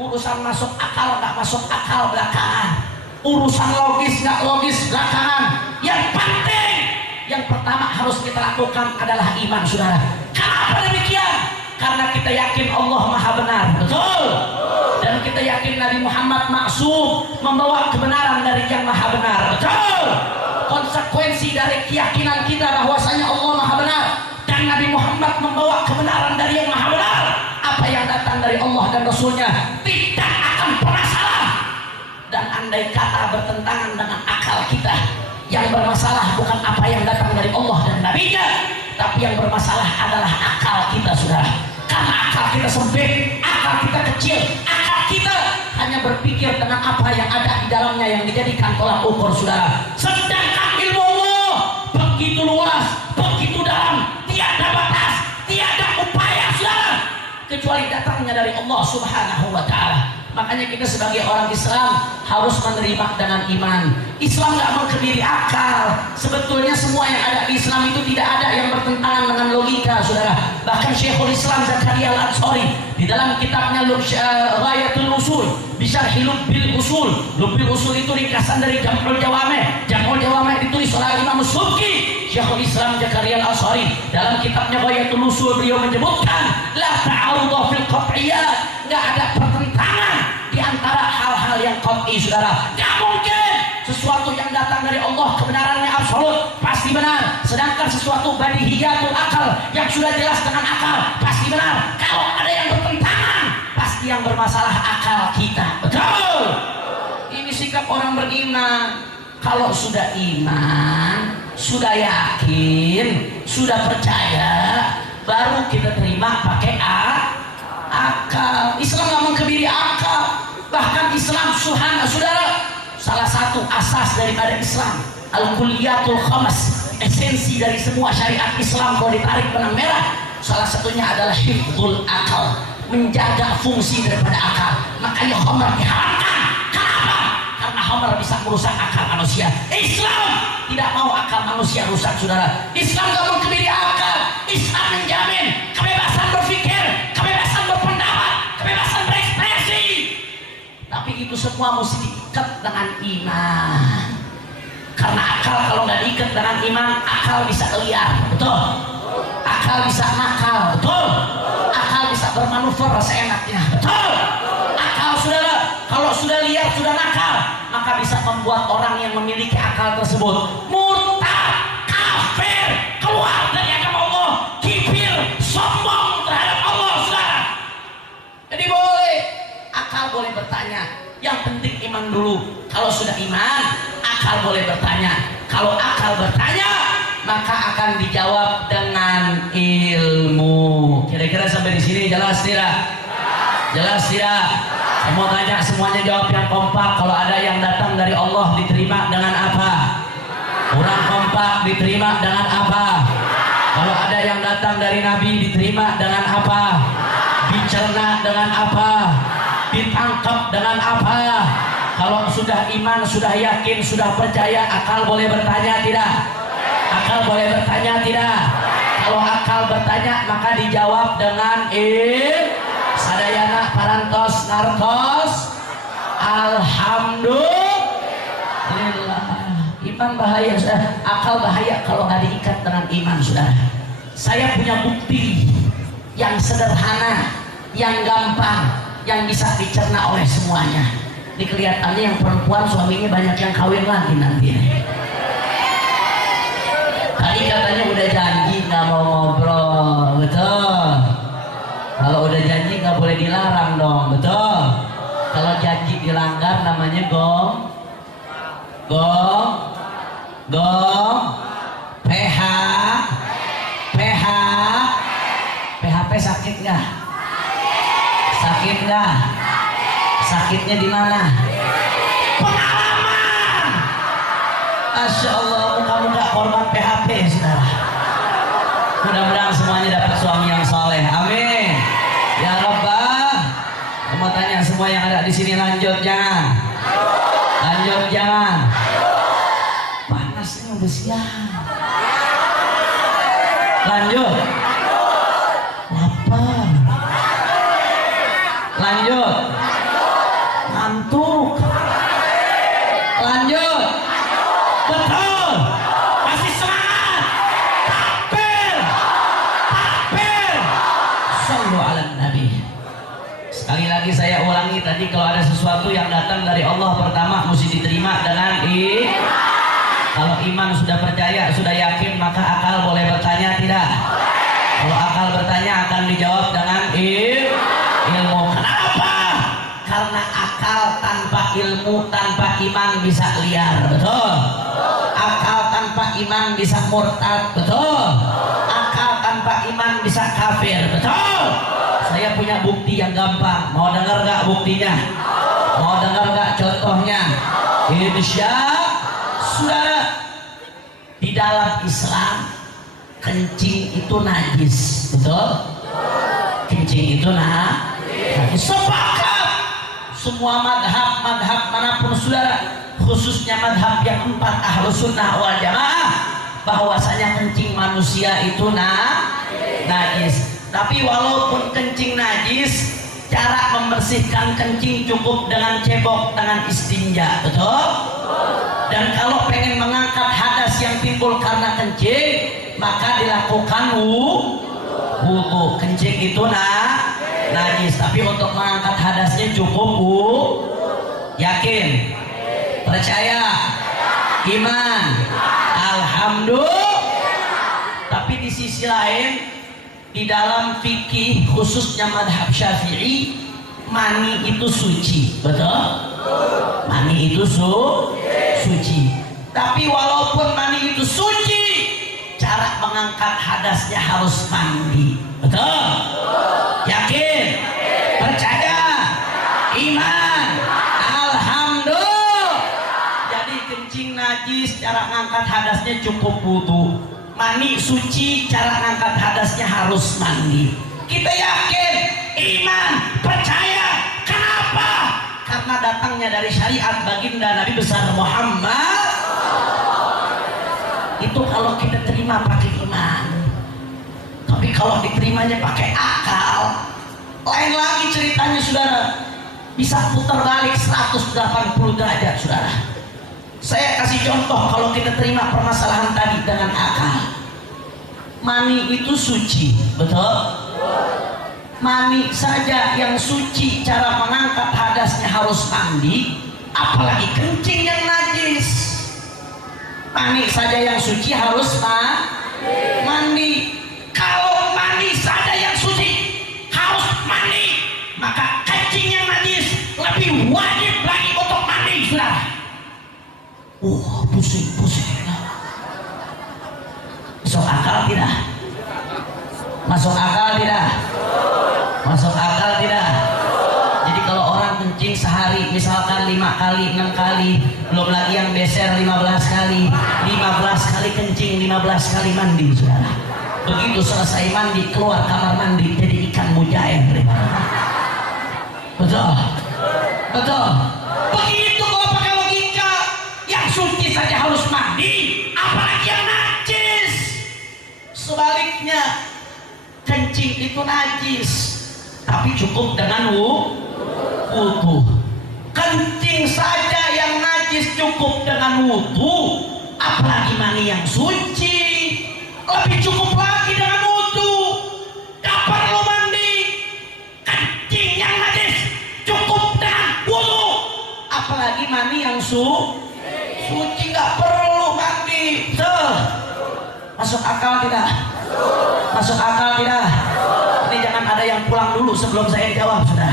Urusan masuk akal nggak masuk akal belakangan, urusan logis nggak logis belakangan. Yang penting, yang pertama harus kita lakukan adalah iman, saudara. Kenapa demikian? Karena kita yakin Allah Maha Benar, betul. Dan kita yakin Nabi Muhammad maksum, membawa kebenaran dari Yang Maha Benar, betul. Konsekuensi dari keyakinan kita bahwasanya Allah Maha Benar dan Nabi Muhammad membawa kebenaran dari Yang Maha Benar, apa yang datang dari Allah dan Rasulnya tidak akan pernah salah. Dan andai kata bertentangan dengan akal kita, yang bermasalah bukan apa yang datang dari Allah dan Nabi-Nya, tapi yang bermasalah adalah akal kita, saudara. Karena akal kita sempit, akal kita kecil, akal kita hanya berpikir dengan apa yang ada di dalamnya yang dijadikan tolak ukur, saudara. Sedangkan ilmu Allah begitu luas, begitu dalam, tiada batas, tiada upaya, saudara, kecuali datangnya dari Allah Subhanahu wa Ta'ala. Makanya kita sebagai orang Islam harus menerima dengan iman. Islam gak mengkebiri akal. Sebetulnya semua yang ada di Islam itu tidak ada yang bertentangan dengan logika, saudara. Bahkan Syekhul Islam Zakaria Al-Ansari di dalam kitabnya Ghayatul Usul Bisyarhi Lubbil Usul. Lubbil Usul itu ringkasan dari Jam'ul Jawame'. Jam'ul Jawame' ditulis oleh Imam Subki. Syekhul Islam Zakaria Al-Ansari dalam kitabnya Ghayatul Usul beliau menyebutkan la ta'arudha fil qat'iyat, enggak ada pertentangan di antara hal-hal yang qat'i, saudara. Enggak mungkin sesuatu yang datang dari Allah kebenarannya absolut pasti benar, sedangkan sesuatu badihiyatul akal yang sudah jelas dengan akal pasti benar. Kalau ada yang bertentangan pasti yang bermasalah akal kita. Betul. Ini sikap orang beriman. Kalau sudah iman, sudah yakin, sudah percaya, baru kita terima pakai akal. Islam nggak mengkebiri akal. Bahkan Islam saudara, salah satu asas daripada Islam al-kulliyatul khamas, esensi dari semua syariat Islam kalau ditarik benang merah, salah satunya adalah hifdzul akal, menjaga fungsi daripada akal. Makanya khamr diharamkan. Kenapa? Karena khamr bisa merusak akal manusia. Islam tidak mau akal manusia rusak, saudara. Islam gak mengkebiri akal. Islam menjamin kebebasan berpikir, kebebasan berpendapat, kebebasan berekspresi. Tapi itu semua mesti diikat dengan iman. Karena akal kalau nggak diikat dengan iman, akal bisa liar, betul. Akal bisa nakal, betul. Akal bisa bermanuver seenaknya, betul. Akal, saudara, kalau sudah liar, sudah nakal, maka bisa membuat orang yang memiliki akal tersebut murtad, kafir, keluar dari agama Allah, kibir, sombong terhadap Allah, saudara. Jadi boleh, akal boleh bertanya. Yang penting iman dulu. Kalau sudah iman, akal boleh bertanya. Kalau akal bertanya, maka akan dijawab dengan ilmu. Kira-kira sampai di sini jelas tidak? Jelas tidak? Saya mau tanya semuanya jawab yang kompak. Kalau ada yang datang dari Allah diterima dengan apa? Kurang kompak diterima dengan apa? Kalau ada yang datang dari Nabi diterima dengan apa? Dicerna dengan apa? Ditangkap dengan apa? Kalau sudah iman, sudah yakin, sudah percaya, akal boleh bertanya tidak? Akal boleh bertanya tidak? Kalau akal bertanya maka dijawab dengan sadayana parantos ngartos alhamdulillah. Iman bahaya, saudara. Akal bahaya kalau nggak diikat dengan iman, saudara. Saya punya bukti yang sederhana, yang gampang, yang bisa dicerna oleh semuanya. Ini kelihatannya yang perempuan suaminya banyak yang kawin lagi nanti. Tadi katanya udah janji nggak mau ngobrol, betul. Kalau udah janji nggak boleh dilarang dong, betul. Kalau janji dilanggar namanya gong, PHP sakit nggak? Sakit nggak? Sakitnya di mana? Pengalaman. Masya Allah, muka-muka korban PHP, saudara. Mudah-mudahan semuanya dapat suami yang soleh. Amin. Ya Rabbah. Mau tanya semua yang ada di sini, lanjut jangan? Lanjut jangan? Panasnya udah siang. Lanjut. Lapar. Lanjut. Ngantuk. Lanjut. Betul. Masih semangat. Takbir. Sallu ala Nabi. Sekali lagi saya ulangi tadi, kalau ada sesuatu yang datang dari Allah pertama mesti diterima dengan kalau iman sudah percaya, sudah yakin, maka akal boleh bertanya tidak? Kalau akal bertanya akan dijawab dengan ilmu. Kenapa? Karena akal tanpa ilmu, tanpa iman bisa liar, betul. Akal tanpa iman bisa murtad, betul. Akal tanpa iman bisa kafir, betul. Saya punya bukti yang gampang. Mau dengar gak buktinya? Mau dengar gak contohnya? Insya saudara, di dalam Islam kencing itu najis, betul? Kencing itu najis. Sepakat semua madhab manapun saudara, khususnya madhab yang 4 Ahlus Sunnah wal Jamaah, bahwasanya kencing manusia itu najis. Tapi walaupun kencing najis, cara membersihkan kencing cukup dengan cebok, dengan istinja, betul? Dan kalau pengen mengangkat hadas yang timbul karena kencing, maka dilakukan wudu. Kencing itu najis, tapi untuk mengangkat hadasnya cukup yakin, percaya, iman, alhamdulillah. Tapi di sisi lain, di dalam fikih khususnya madhab Syafi'i, mani itu suci, betul? Mani itu suci. Tapi walaupun mani itu suci, cara mengangkat hadasnya harus mandi, betul? Yakin? Percaya? Iman? Alhamdulillah. Jadi kencing najis, cara mengangkat hadasnya cukup wudu. Mani suci, cara ngangkat hadasnya harus mandi. Kita yakin, iman, percaya. Kenapa? Karena datangnya dari syariat baginda Nabi besar Muhammad. Itu kalau kita terima pakai iman. Tapi kalau diterimanya pakai akal, lain lagi ceritanya saudara. Bisa putar balik 180 derajat saudara. Saya kasih contoh, kalau kita terima permasalahan tadi dengan akal. Mani itu suci, betul? Mani saja yang suci, cara mengangkat hadasnya harus mandi, apalagi kencing yang najis. Mani saja yang suci harus mandi. Kalau mani saja yang suci harus mandi, maka kencing yang najis lebih wajib lagi untuk mandi, saudara. Pusing. Masuk akal tidak? Masuk akal tidak? Masuk akal tidak? Jadi kalau orang kencing sehari misalkan 5 kali, 6 kali, belum lagi yang beser 15 kali, 15 kali kencing, 15 kali mandi, saudara. Begitu selesai mandi, keluar kamar mandi jadi ikan mujair. Betul? Betul? Begitu kalau pakai logika, yang suci saja harus mandi, apalagi yang najis. Sebaliknya, kencing itu najis, tapi cukup dengan wudu. Kencing saja yang najis cukup dengan wudu, apalagi mani yang suci, lebih cukup lagi dengan wudu. Gak perlu mandi. Kencing yang najis cukup dengan wudu, apalagi mani yang suci, gak perlu mandi. Masuk akal tidak? Masuk akal tidak? Ini jangan ada yang pulang dulu sebelum saya jawab, sudah.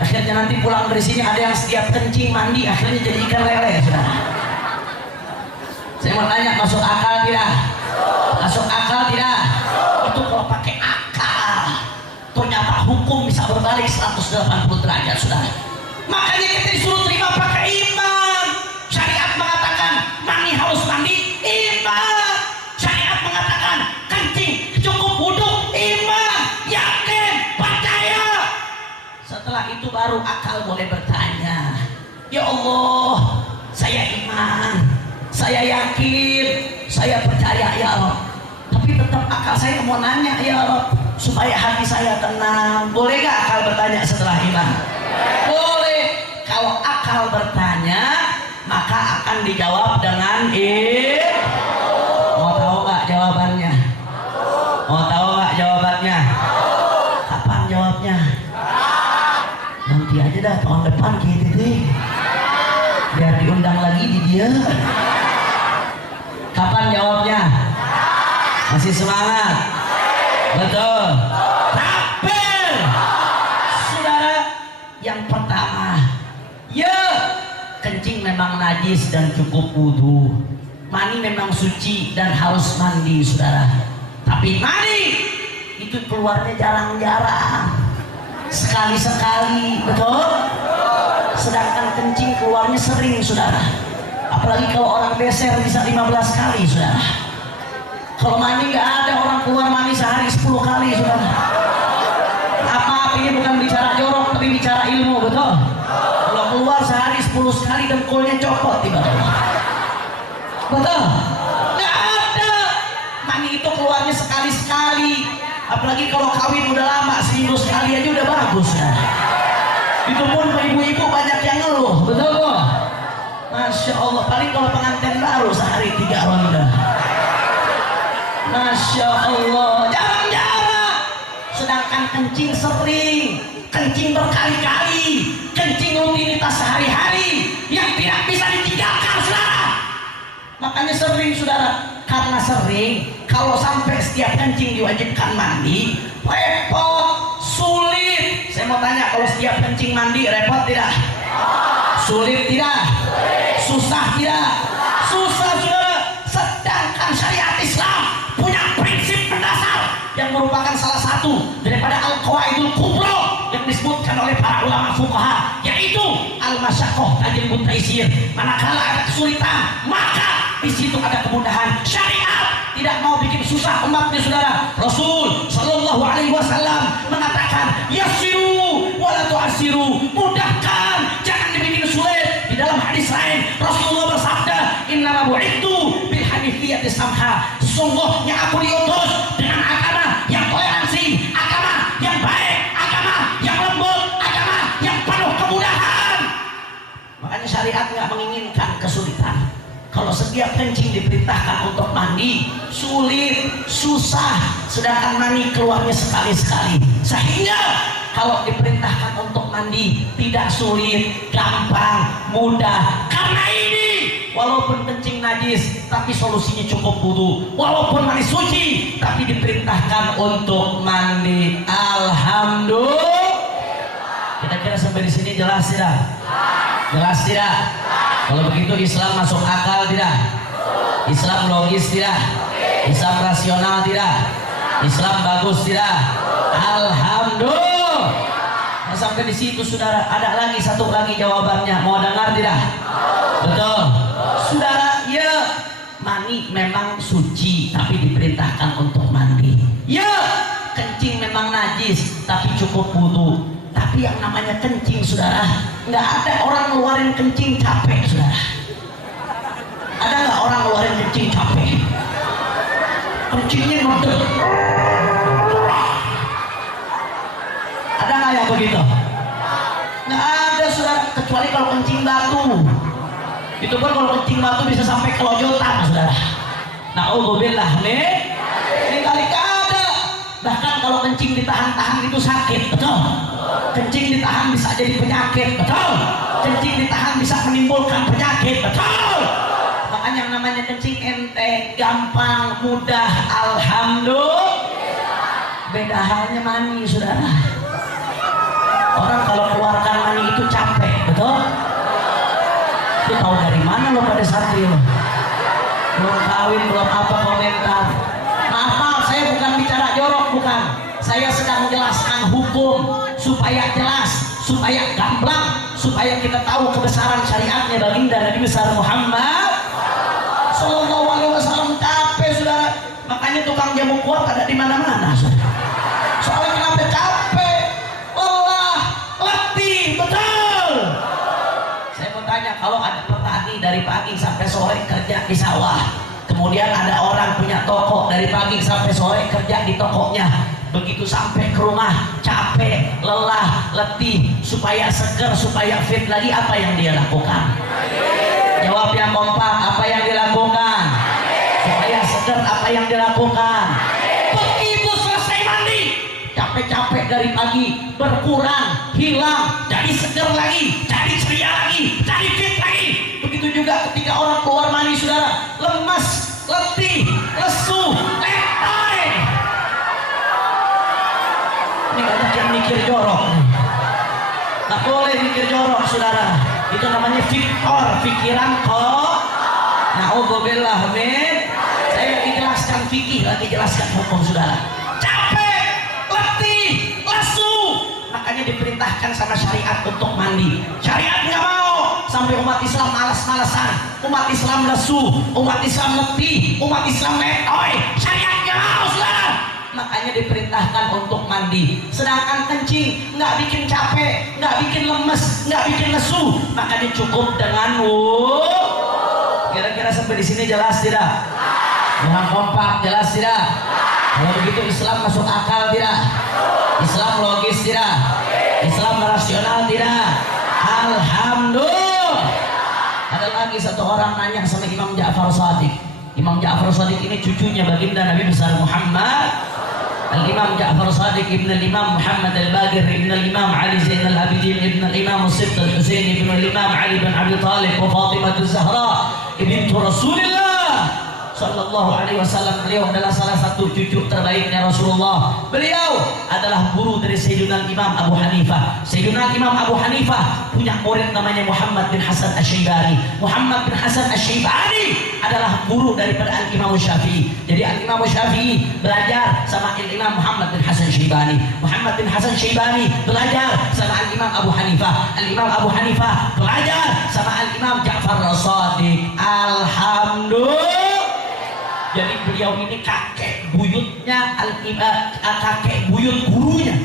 Akhirnya nanti pulang dari sini ada yang setiap kencing mandi akhirnya jadi ikan lele, sudah. Saya mau tanya, masuk akal tidak? Masuk akal tidak? Itu kalau pakai akal, ternyata hukum bisa berbalik 180 derajat, sudah. Makanya kita disuruh terima pakai iman. Syariat mengatakan mani harus mandi, iman. Syariat mengatakan kencing cukup wudu, iman, yakin, percaya. Setelah itu baru akal boleh bertanya, ya Allah, saya iman, saya yakin, saya percaya ya Allah. Tapi tetap akal saya mau nanya ya Allah, supaya hati saya tenang. Boleh gak akal bertanya setelah iman? Boleh. Kalau akal bertanya, maka akan dijawab dengan Mau tahu nggak jawabannya? Mau tahu nggak jawabannya? Kapan jawabnya? Nanti aja dah, tahun depan gitu deh. Biar diundang lagi di dia. Kapan jawabnya? Masih semangat? Betul. Rapel. Saudara, yang pertama, ya, kencing memang najis dan cukup wudu. Mani memang suci dan harus mandi, saudara. Tapi mani itu keluarnya jarang-jarang, sekali-sekali, betul? Sedangkan kencing keluarnya sering, saudara. Apalagi kalau orang beser bisa 15 kali, saudara. Kalau mani nggak ada orang keluar mani sehari 10 kali, saudara. Apa ini bukan bicara jorok, tapi bicara ilmu, betul? dengkulnya copot tiba-tiba. Betul? Nggak ada. Mani itu keluarnya sekali-sekali. Apalagi kalau kawin udah lama, seminggu sekali aja udah bagus ya. Itu pun ibu-ibu banyak yang ngeluh. Betul kok? Masya Allah. Paling kalau pengantin baru sehari 3 ronde. Masya Allah. Jarang-jarang. Sedangkan kencing sering, kencing berkali-kali, kencing rutinitas sehari-hari yang tidak bisa ditinggalkan, saudara. Makanya sering, saudara. Karena sering, kalau sampai setiap kencing diwajibkan mandi, repot, sulit. Saya mau tanya, kalau setiap kencing mandi repot tidak? Sulit tidak? Susah tidak? Susah, saudara. Sedangkan syariat Islam punya prinsip mendasar yang merupakan salah satu daripada al-qawaidul kubra yang disebutkan oleh para ulama fuqaha, yaitu al-masyaqqah tajlibut taisir. Manakala ada kesulitan, maka di situ ada kemudahan. Syariat tidak mau bikin susah umatnya, saudara. Rasul sallallahu alaihi wasallam mengatakan, yassiru wa la tu'assiru, mudahkan, jangan dibikin sulit. Di dalam hadis lain Rasulullah bersabda, inna bu'ithu bil hanifiyyati samha, sesungguhnya aku diutus dengan agama yang toleransi, agama yang baik, agama yang lembut, agama yang penuh kemudahan. Makanya syariat nggak menginginkan kesulitan. Kalau setiap kencing diperintahkan untuk mandi, sulit, susah. Sedangkan mandi keluarnya sekali-sekali. Sehingga kalau diperintahkan untuk mandi, tidak sulit, gampang, mudah. Karena ini, walaupun kencing najis, tapi solusinya cukup wudu. Walaupun mandi suci, tapi diperintahkan untuk mandi. Alhamdulillah. Kira-kira sampai di sini jelas tidak? Jelas tidak? Kalau begitu Islam masuk akal tidak? Islam logis tidak? Islam rasional tidak? Islam bagus tidak? Alhamdulillah. Nah, sampai di situ, saudara, ada lagi satu lagi jawabannya. Mau dengar tidak? Betul. Saudara, ya, mani memang suci tapi diperintahkan untuk mandi. Ya, kencing memang najis tapi cukup wudu. Tapi yang namanya kencing, saudara, nggak ada orang ngeluarin kencing capek, saudara. Ada nggak orang ngeluarin kencing capek? Kencingnya ngedek. Ada nggak yang begitu? Nggak ada, saudara, kecuali kalau kencing batu. Itu pun kalau kencing batu bisa sampai ke lojotan, saudara. Na'udzubillah nih. Ini kali ada. Bahkan kalau kencing ditahan-tahan itu sakit, betul? Kencing ditahan bisa jadi penyakit, betul? Kencing ditahan bisa menimbulkan penyakit, betul? Makanya yang namanya kencing enteng, gampang, mudah, alhamdulillah. Beda halnya mani, saudara. Orang kalau keluarkan mani itu capek, betul? Itu tahu dari mana lo pada santri lo? Belum kawin, belum apa komentar. Maaf, saya bukan bicara jorok, bukan. Saya sedang menjelaskan hukum supaya jelas, supaya gamblang, supaya kita tahu kebesaran syariatnya baginda Nabi besar Muhammad sallallahu alaihi wasallam. Capek, saudara. Makanya tukang jamu kuat ada di mana-mana, saudara. Soalnya kenapa capek? Lelah, letih, betul. Saya mau tanya, kalau ada petani dari pagi sampai sore kerja di sawah, kemudian ada orang punya toko dari pagi sampai sore kerja di tokonya, begitu sampai ke rumah capek, lelah, letih, supaya seger, supaya fit lagi, apa yang dia lakukan? Jawab yang kompak, apa yang dilakukan? Supaya seger, apa yang dilakukan? Begitu selesai mandi, capek-capek dari pagi berkurang, hilang, jadi seger lagi, jadi ceria lagi, jadi fit lagi. Begitu juga ketika orang keluar mandi, saudara, lemas, letih, lesu, letoy. Ini banyak yang mikir jorok. Tak boleh mikir jorok, saudara. Itu namanya fiktor, pikiran kok. Na'udzubillah min. Saya lagi jelaskan fikih, lagi jelaskan hukum, saudara. Capek, letih, lesu, makanya diperintahkan sama syariat untuk mandi. Syariat nggak mau sampai umat Islam malas-malasan, umat Islam lesu, umat Islam letih, umat Islam letoy. Syariat nggak mau, saudara. makanya diperintahkan untuk mandi. Sedangkan kencing nggak bikin capek, nggak bikin lemes, nggak bikin lesu, makanya cukup dengan wudu. Kira-kira sampai di sini jelas tidak? Kurang kompak, jelas tidak? Kalau begitu Islam masuk akal tidak? Islam logis tidak? Islam rasional tidak? Alhamdulillah. Ada lagi satu orang nanya sama Imam Ja'far Shadiq. Imam Ja'far Shadiq ini cucunya baginda Nabi besar Muhammad. Al-Imam Ja'far Shadiq ibn al-Imam Muhammad al-Baqir ibn al-Imam Ali Zain al-Abidin ibn al-Imam Sibt al-Husain ibn al-Imam Ali bin Abi Talib wa Fatimah az-Zahra ibn Rasulullah Sallallahu Alaihi Wasallam. Beliau adalah salah satu cucu terbaiknya Rasulullah. Beliau adalah guru dari Sayyidina Imam Abu Hanifah. Sayyidina Imam Abu Hanifah punya murid namanya Muhammad bin Hasan Asy-Syaibani. Muhammad bin Hasan Asy-Syaibani adalah guru daripada Al-Imam Syafi'i. Jadi Al-Imam Syafi'i belajar sama Al-Imam Muhammad bin Hasan Asy-Syaibani. Muhammad bin Hasan Asy-Syaibani belajar sama Al-Imam Abu Hanifah. Al-Imam Abu Hanifah belajar sama Al-Imam Ja'far Shadiq. Alhamdulillah. Jadi beliau ini kakek buyutnya kakek buyut gurunya,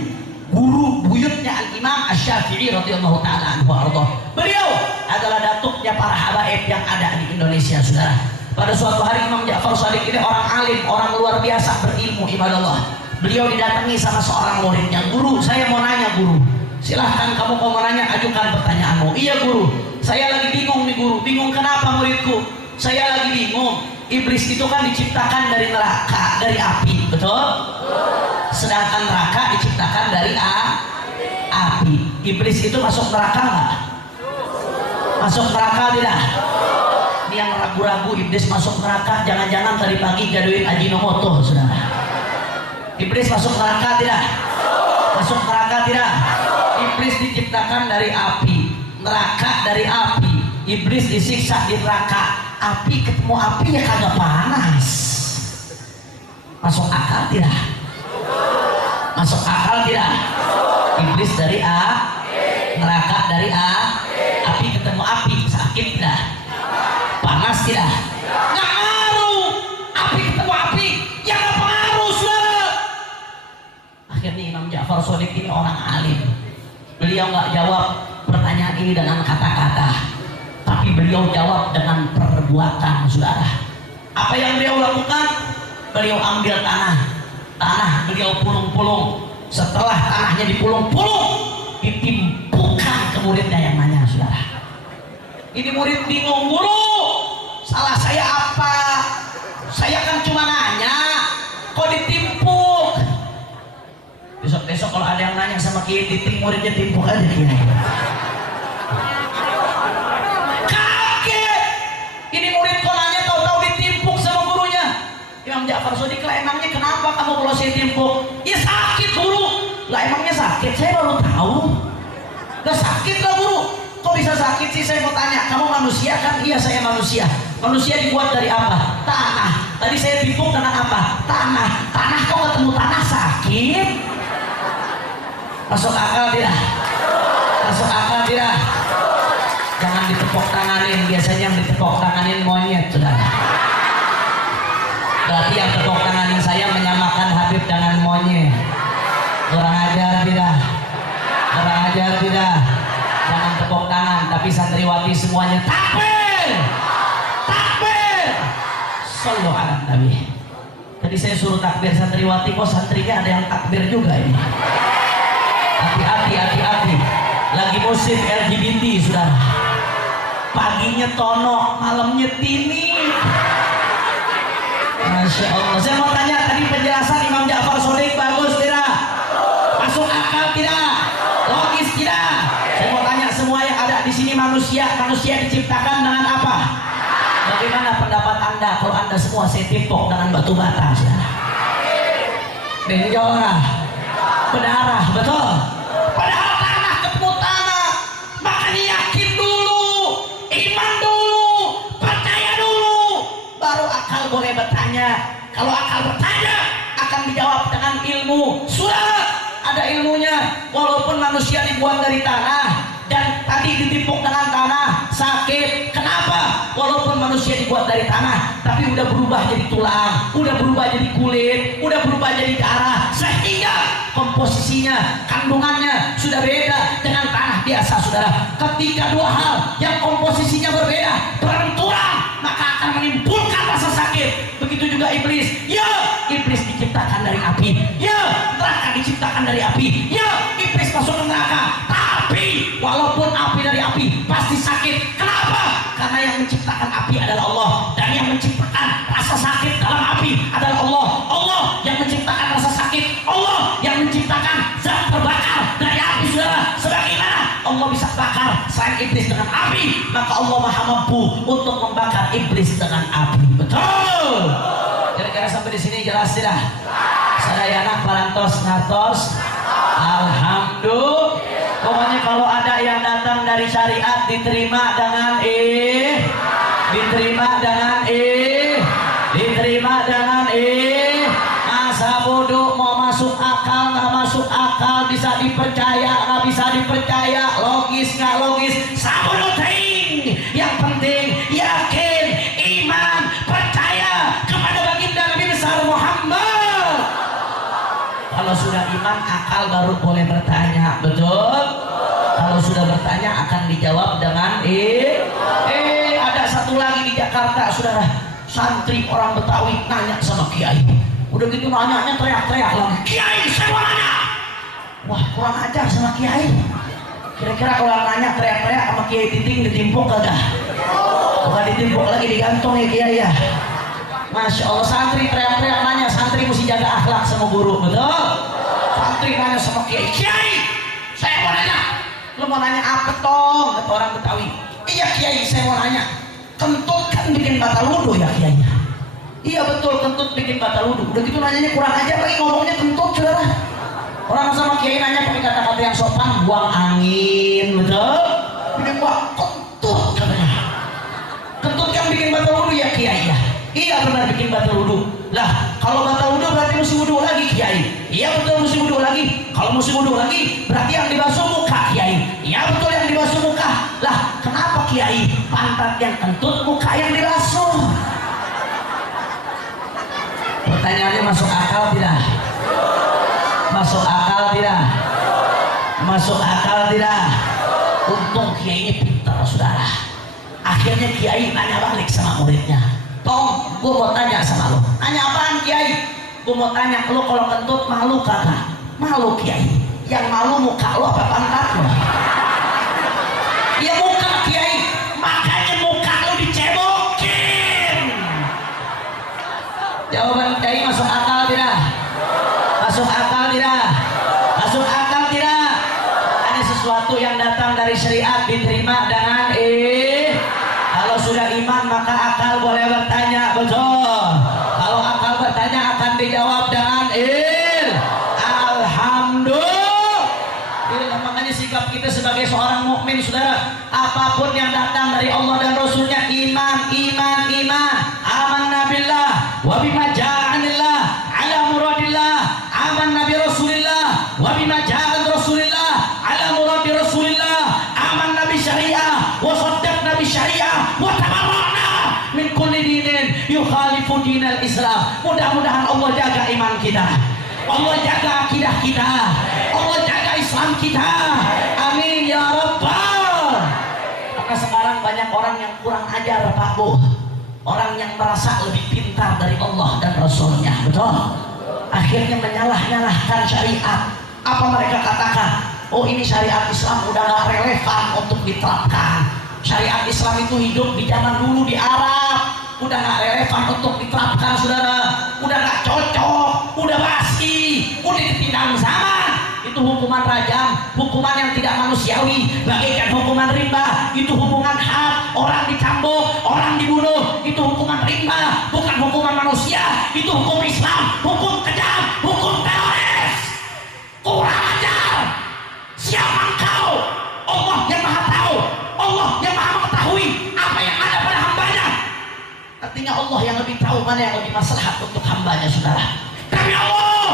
guru buyutnya Al-Imam Asy-Syafi'i radhiyallahu taala anhu arda. Beliau adalah datuknya para habaib yang ada di Indonesia, saudara. Pada suatu hari Imam Ja'far Shadiq ini orang alim, orang luar biasa berilmu, ibadallah. Beliau didatangi sama seorang muridnya. Guru, saya mau nanya guru. Silahkan kamu mau nanya, ajukan pertanyaanmu. Iya guru, saya lagi bingung nih guru. Bingung kenapa muridku? Saya lagi bingung. Iblis itu kan diciptakan dari neraka, dari api, betul? Sedangkan neraka diciptakan dari api. Iblis itu masuk neraka nggak? Masuk neraka tidak? Ini yang ragu-ragu iblis masuk neraka, jangan-jangan tadi pagi gaduhin Ajinomoto, saudara. Iblis masuk neraka tidak? Masuk neraka tidak? Iblis diciptakan dari api, neraka dari api. Iblis disiksa di neraka. Api ketemu api ya kagak panas. Masuk akal tidak? Masuk akal tidak? Iblis dari neraka dari api ketemu api, sakit tidak? Panas tidak? Nggak ngaruh. Api ketemu api, ya nggak pengaruh, saudara. Akhirnya Imam Ja'far Shadiq ini orang alim. Beliau nggak jawab pertanyaan ini dengan kata-kata, tapi beliau jawab dengan perbuatan, saudara. Apa yang beliau lakukan? Beliau ambil tanah beliau pulung-pulung. Setelah tanahnya dipulung-pulung, ditimpukan ke muridnya yang nanya, saudara. Ini murid bingung, guru, salah saya apa? Saya kan cuma nanya, kok ditimpuk? Besok-besok kalau ada yang nanya sama Kiai Titik, muridnya timpuk aja Kiai. Imam Ja'far Shadiq, lah emangnya kenapa kamu kalau saya timpuk? Ya sakit guru. Lah emangnya sakit? Saya baru tahu. Lah sakit lah guru. Kok bisa sakit sih? Saya mau tanya. Kamu manusia kan? Iya saya manusia. Manusia dibuat dari apa? Tanah. Tadi saya timpuk dengan apa? Tanah. Tanah kok ketemu tanah sakit? Masuk akal tidak? Masuk akal tidak? Jangan ditepuk tanganin. Biasanya yang ditepuk tanganin monyet, saudara. Berarti yang tepuk tangan saya menyamakan Habib dengan monyet. Kurang ajar tidak? Kurang ajar tidak? Jangan tepuk tangan, tapi santriwati semuanya takbir! Takbir! Shallu ala Nabi. Tadi saya suruh takbir santriwati, kok santrinya ada yang takbir juga ini. Hati-hati, hati-hati. Lagi musim LGBT, saudara. Paginya tono, malamnya tini. Masya Allah. Saya mau tanya tadi penjelasan Imam Ja'far Shadiq bagus tidak? Masuk akal tidak? Logis tidak? Saya mau tanya semua yang ada di sini manusia diciptakan dengan apa? Bagaimana pendapat Anda kalau Anda semua saya timpuk dengan batu bata? Benjol lah, berdarah, betul? Padahal tanah ketemu tanah, makanya yakin dulu, iman dulu, percaya dulu, baru akal boleh bertanya. Kalau akal bertanya akan dijawab dengan ilmu. Sudah ada ilmunya, walaupun manusia dibuat dari tanah dan tadi ditimpuk dengan tanah, sakit. Kenapa? Walaupun manusia dibuat dari tanah, tapi udah berubah jadi tulang, udah berubah jadi kulit, udah berubah jadi darah, sehingga komposisinya, kandungannya sudah beda dengan tanah biasa, saudara. Ketika dua hal yang komposisinya berbeda berbenturan, maka akan menimbulkan rasa sakit. Begitu juga iblis. Ya, iblis diciptakan dari api. Ya, neraka diciptakan dari api. Ya, iblis masuk ke neraka. Tapi walaupun api dari api pasti sakit. Kenapa? Karena yang menciptakan api adalah Allah, dan yang menciptakan rasa sakit dalam api adalah Allah. Allah yang menciptakan rasa sakit, Allah yang menciptakan zat terbakar dari api, saudara. Sebagaimana Allah bisa bakar selain iblis dengan api, maka Allah maha mampu untuk membakar iblis dengan api. Betul. Kira-kira sampai di sini jelas tidak? Sadayana parantos ngartos. Alhamdulillah. Pokoknya kalau ada yang datang dari syariat diterima dengan diterima dengan diterima dengan masa bodoh mau masuk akal nggak masuk akal, bisa dipercaya nggak bisa dipercaya, logis nggak logis, sabodo ting. Yang penting yakin, iman, percaya kepada baginda Nabi besar Muhammad. Kalau sudah iman, akal baru boleh bertanya, betul? Kalau sudah bertanya akan dijawab dengan ada satu lagi di Jakarta, saudara, santri orang Betawi nanya sama kiai. Udah gitu nanyanya teriak-teriak lagi, kiai saya mau nanya. Wah, kurang ajar sama kiai. Kira-kira kalau nanya teriak-teriak sama kiai Titing ditimpuk kagak? Bukan ditimpuk lagi, digantung ya kiai ya. Masya Allah, santri teriak-teriak nanya, santri mesti jaga akhlak sama guru, betul? Santri nanya sama kiai, kiai saya mau nanya. Lu mau nanya apa toh? Kata orang Betawi. Iya kiai, saya mau nanya, kentut kan bikin batal wudhu ya kiai? Iya betul, kentut bikin batal wudhu. Udah gitu nanyanya kurang aja lagi, ngomongnya kentut, saudara. Orang sama kiai nanya pakai kata-kata yang sopan, buang angin, betul? Bikin buang kentut katanya. Kentut kan bikin batal wudhu ya kiai ya? Iya benar bikin batal wudhu. Lah kalau batal wudhu berarti mesti wudhu lagi kiai. Iya betul mesti wudhu lagi. Kalau mesti wudhu lagi berarti yang dibasuh muka kiai. Iya betul yang dibasuh muka. Lah kenapa kiai pantat yang kentut, muka yang dibasuh? Pertanyaannya masuk akal tidak? Masuk akal tidak? Masuk akal tidak? Untung kiai ini pintar, saudara. Akhirnya kiai nanya balik sama muridnya, Tong, gue mau tanya sama lo. Nanya apaan kiai? Gue mau tanya, lo kalau kentut malu kagak? Malu kiai. Yang malu muka lo apa pantat lo? Ya muka kiai. Makanya muka lo dicebokin. Jawaban kiai masuk akal tidak? Masuk akal tidak? Masuk akal tidak? Ada sesuatu yang datang dari syariat diterima dengan Kalau sudah iman maka akal boleh bertanya, betul. Kalau akal bertanya akan dijawab dengan Alhamdulillah. Makanya sikap kita sebagai seorang mukmin, saudara, apapun yang datang dari Allah dan Rasulnya, iman, iman, iman. Amanna billah wa bima ja'anillah ala muradillah. Amanna bi Rasulillah wa bima ja'an Rasulillah ala muradi Rasulillah. Amanna bi syariah wa saddaqna bi syariah wa tabarra'na min kulli dinin yukhalifu dinal Islam. Mudah-mudahan Allah jaga iman kita, Allah jaga akidah kita, Allah jaga Islam kita. Amin ya Rabbal. Maka sekarang banyak orang yang kurang ajar, Pak Bu. Orang yang merasa lebih pintar dari Allah dan Rasulnya, betul? Akhirnya menyalah-nyalahkan syariat. Apa mereka katakan? Oh ini syariat Islam udah gak relevan untuk diterapkan. Syariat Islam itu hidup di zaman dulu di Arab, udah gak relevan untuk diterapkan, saudara. Udah gak cocok, udah basi, udah ditinggal zaman. Itu hukuman rajam, hukuman yang tidak manusiawi, bagaikan hukuman rimba. Itu hubungan hak, orang dicambuk, orang dibunuh. Itu hukuman rimba, bukan hukuman manusia. Itu hukum Islam, hukum kejam, hukum teroris. Kurang ajar. Siapa engkau? Allah yang maha tahu, Allah yang maha mengetahui apa yang ada pada hambanya. Artinya Allah yang lebih tahu mana yang lebih maslahat untuk hambanya, saudara. Tapi Allah,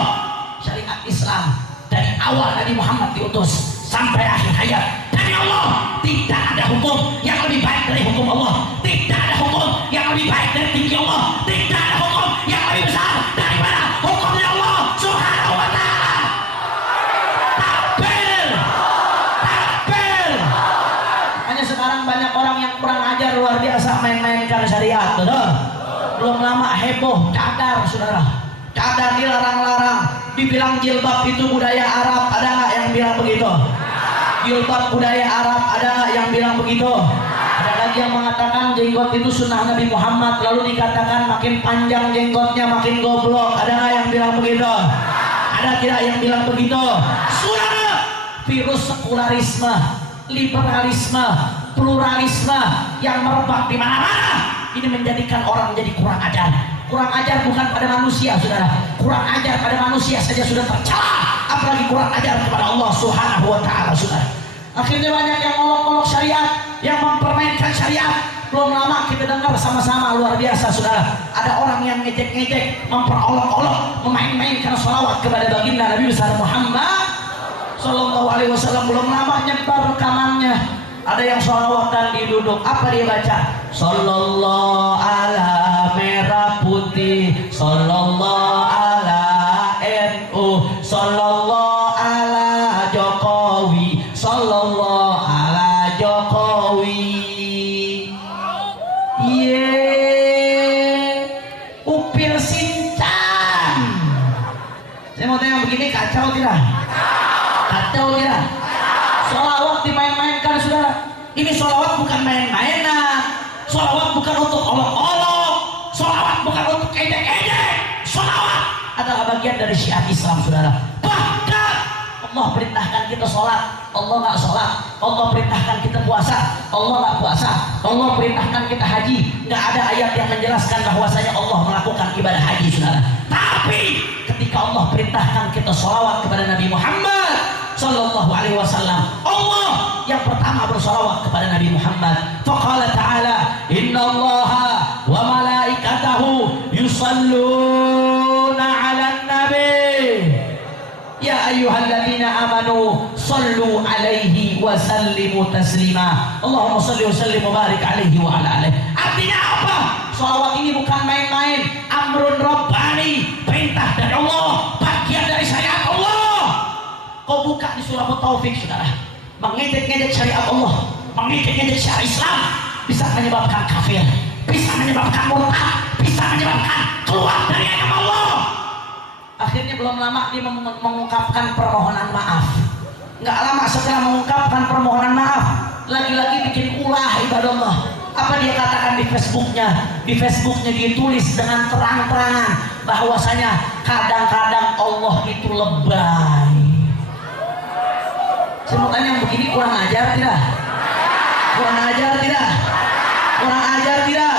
syariat Islam dari awal Nabi Muhammad diutus sampai akhir hayat, dari Allah, tidak ada hukum yang lebih baik dari hukum Allah. Tidak ada hukum yang lebih baik dari tinggi Allah. Tidak ada hukum yang lebih besar daripada hukumnya Allah Subhanahu wa ta'ala. Takbir, takbir. Hanya sekarang banyak orang yang kurang ajar luar biasa main-mainkan syariat, betul? Belum lama heboh cadar, saudara. Cadar dilarang-larang, dibilang jilbab itu budaya Arab, ada nggak yang bilang begitu? Jilbab budaya Arab, ada nggak yang bilang begitu? Ada lagi yang mengatakan jenggot itu sunnah Nabi Muhammad, lalu dikatakan makin panjang jenggotnya makin goblok, ada nggak yang bilang begitu? Ada tidak yang bilang begitu? Saudara, virus sekularisme, liberalisme, pluralisme yang merebak di mana-mana ini menjadikan orang menjadi kurang ajar. Kurang ajar bukan pada manusia, saudara. Kurang ajar pada manusia saja sudah tercela, apalagi kurang ajar kepada Allah Subhanahu wa ta'ala, saudara. Akhirnya banyak yang ngolok-ngolok syariat, yang mempermainkan syariat. Belum lama kita dengar sama-sama luar biasa, saudara. Ada orang yang ngejek-ngejek, memperolok-olok, memain-mainkan sholawat kepada baginda Nabi besar Muhammad Sallallahu Alaihi Wasallam. Belum lama nyebar rekamannya. Ada yang sholawatan di duduk, apa dia baca? Sallallahu ala merah putih, sallallahu ala NU, sallallahu ala Jokowi, sallallahu ala Jokowi. Upil Sinchan. Saya mau tanya begini, kacau tidak? Kacau tidak? Sholawat dimain-mainkan, saudara. Ini sholawat bukan main-mainan. Sholawat bukan untuk olok-olok. Sholawat bukan untuk ejek-ejek. Sholawat adalah bagian dari syiar Islam, saudara. Bahkan Allah perintahkan kita sholat, Allah nggak sholat. Allah perintahkan kita puasa, Allah nggak puasa. Allah perintahkan kita haji, nggak ada ayat yang menjelaskan bahwasanya Allah melakukan ibadah haji, saudara. Tapi ketika Allah perintahkan kita sholawat kepada Nabi Muhammad Sallallahu Alaihi Wasallam, Allah yang pertama bersalawat kepada Nabi Muhammad. Faqala ta'ala, innallaha wa malaikatahu yusalluna 'alan nabi ya ayyuhalladzina amanu sallu 'alaihi wa sallimu taslima. Allahumma salli wa sallim wa barik 'alaihi wa 'ala alihi. Artinya apa? Salawat ini bukan main-main, amrun rabbani, perintah dari Allah, bagian dari syariat Allah. Kau buka di surah Taufik, saudara, mengejek-ngejek syariat Allah, mengejek-ngejek syariat Islam bisa menyebabkan kafir, bisa menyebabkan murtad, bisa menyebabkan keluar dari agama Allah. Akhirnya belum lama dia mengungkapkan permohonan maaf. Nggak lama setelah mengungkapkan permohonan maaf, lagi-lagi bikin ulah ibadah Allah. Apa dia katakan di Facebooknya? Di Facebooknya ditulis dengan terang-terangan bahwasanya kadang-kadang Allah itu lebay. Semuanya yang begini kurang ajar tidak? Kurang ajar tidak? Kurang ajar tidak?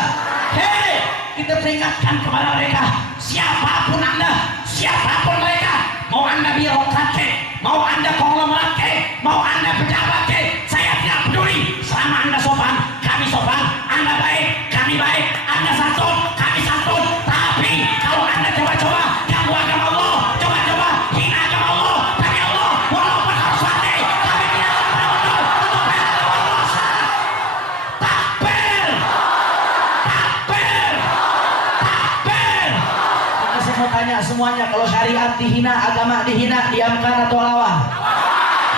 Hei, kita peringatkan kepada mereka, siapapun anda, siapapun mereka, mau anda birokrate, mau anda konglomerate, mau anda pejabat, saya tidak peduli. Selama anda sopan, kami sopan. Anda baik, kami baik. Anda santun, kami santun. Tapi kalau anda coba-coba ganggu agama Allah, coba-coba hina agama Allah, demi Allah, walaupun harus mati, kami tidak akan berundur untuk bela agama Allah. Takbir, takbir, takbir. Maka saya mau tanya semuanya, kalau syariat dihina, agama dihina, diamkan atau lawan?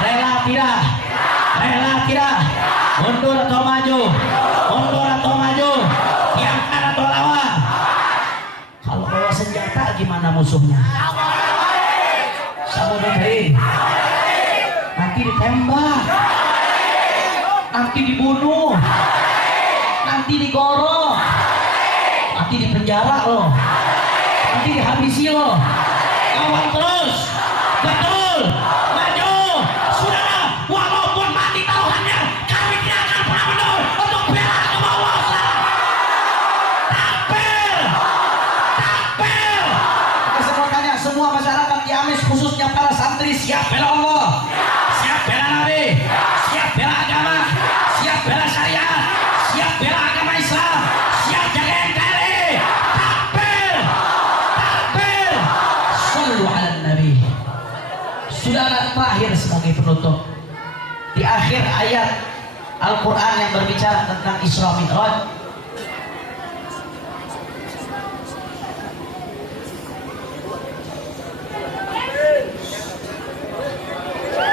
Rela tidak? Rela tidak? Mundur atau maju? Mundur atau maju? Diamkan atau lawan? Kalau bawa senjata gimana musuhnya? Sabodeh, nanti ditembak, nanti dibunuh, nanti digorok, nanti dipenjara loh, nanti dihabisi loh. Lawan terus, betul, maju, saudara. Walaupun mati taruhannya, kami tidak akan pernah mundur untuk bela agama Allah. Takbir, takbir. Saya mau tanya semua masyarakat Ciamis, khususnya para santri, siap bela Allah, siap bela Nabi, siap bela agama, siap bela syariat, siap bela agama Islam, siap jaga NKRI. Takbir, takbir. Sallu ala Nabi. Saudara, terakhir sebagai penutup, di akhir ayat Al-Quran yang berbicara tentang Isra Mi'raj,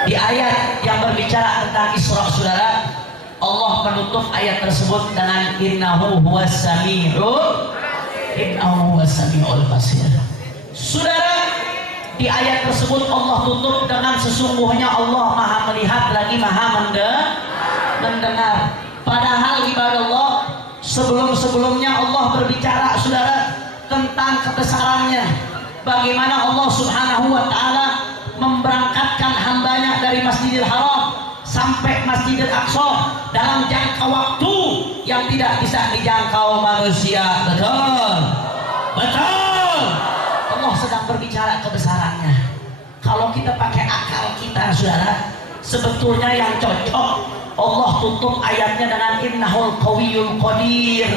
di ayat yang berbicara tentang Isra, saudara, Allah menutup ayat tersebut dengan innahu huwas sami'ul basir. Saudara, di ayat tersebut Allah tutup dengan sesungguhnya Allah maha melihat lagi maha mendengar. Padahal ibadah Allah sebelumnya Allah berbicara, saudara, tentang kebesarannya, bagaimana Allah subhanahu wa ta'ala memberangkatkan hambanya dari Masjidil Haram sampai Masjidil Aqsa dalam jangka waktu yang tidak bisa dijangkau manusia. Betul. Allah sedang berbicara kebesarannya. Kalau kita pakai akal kita, saudara, sebetulnya yang cocok Allah tutup ayatnya dengan innahul qawiyul qadir.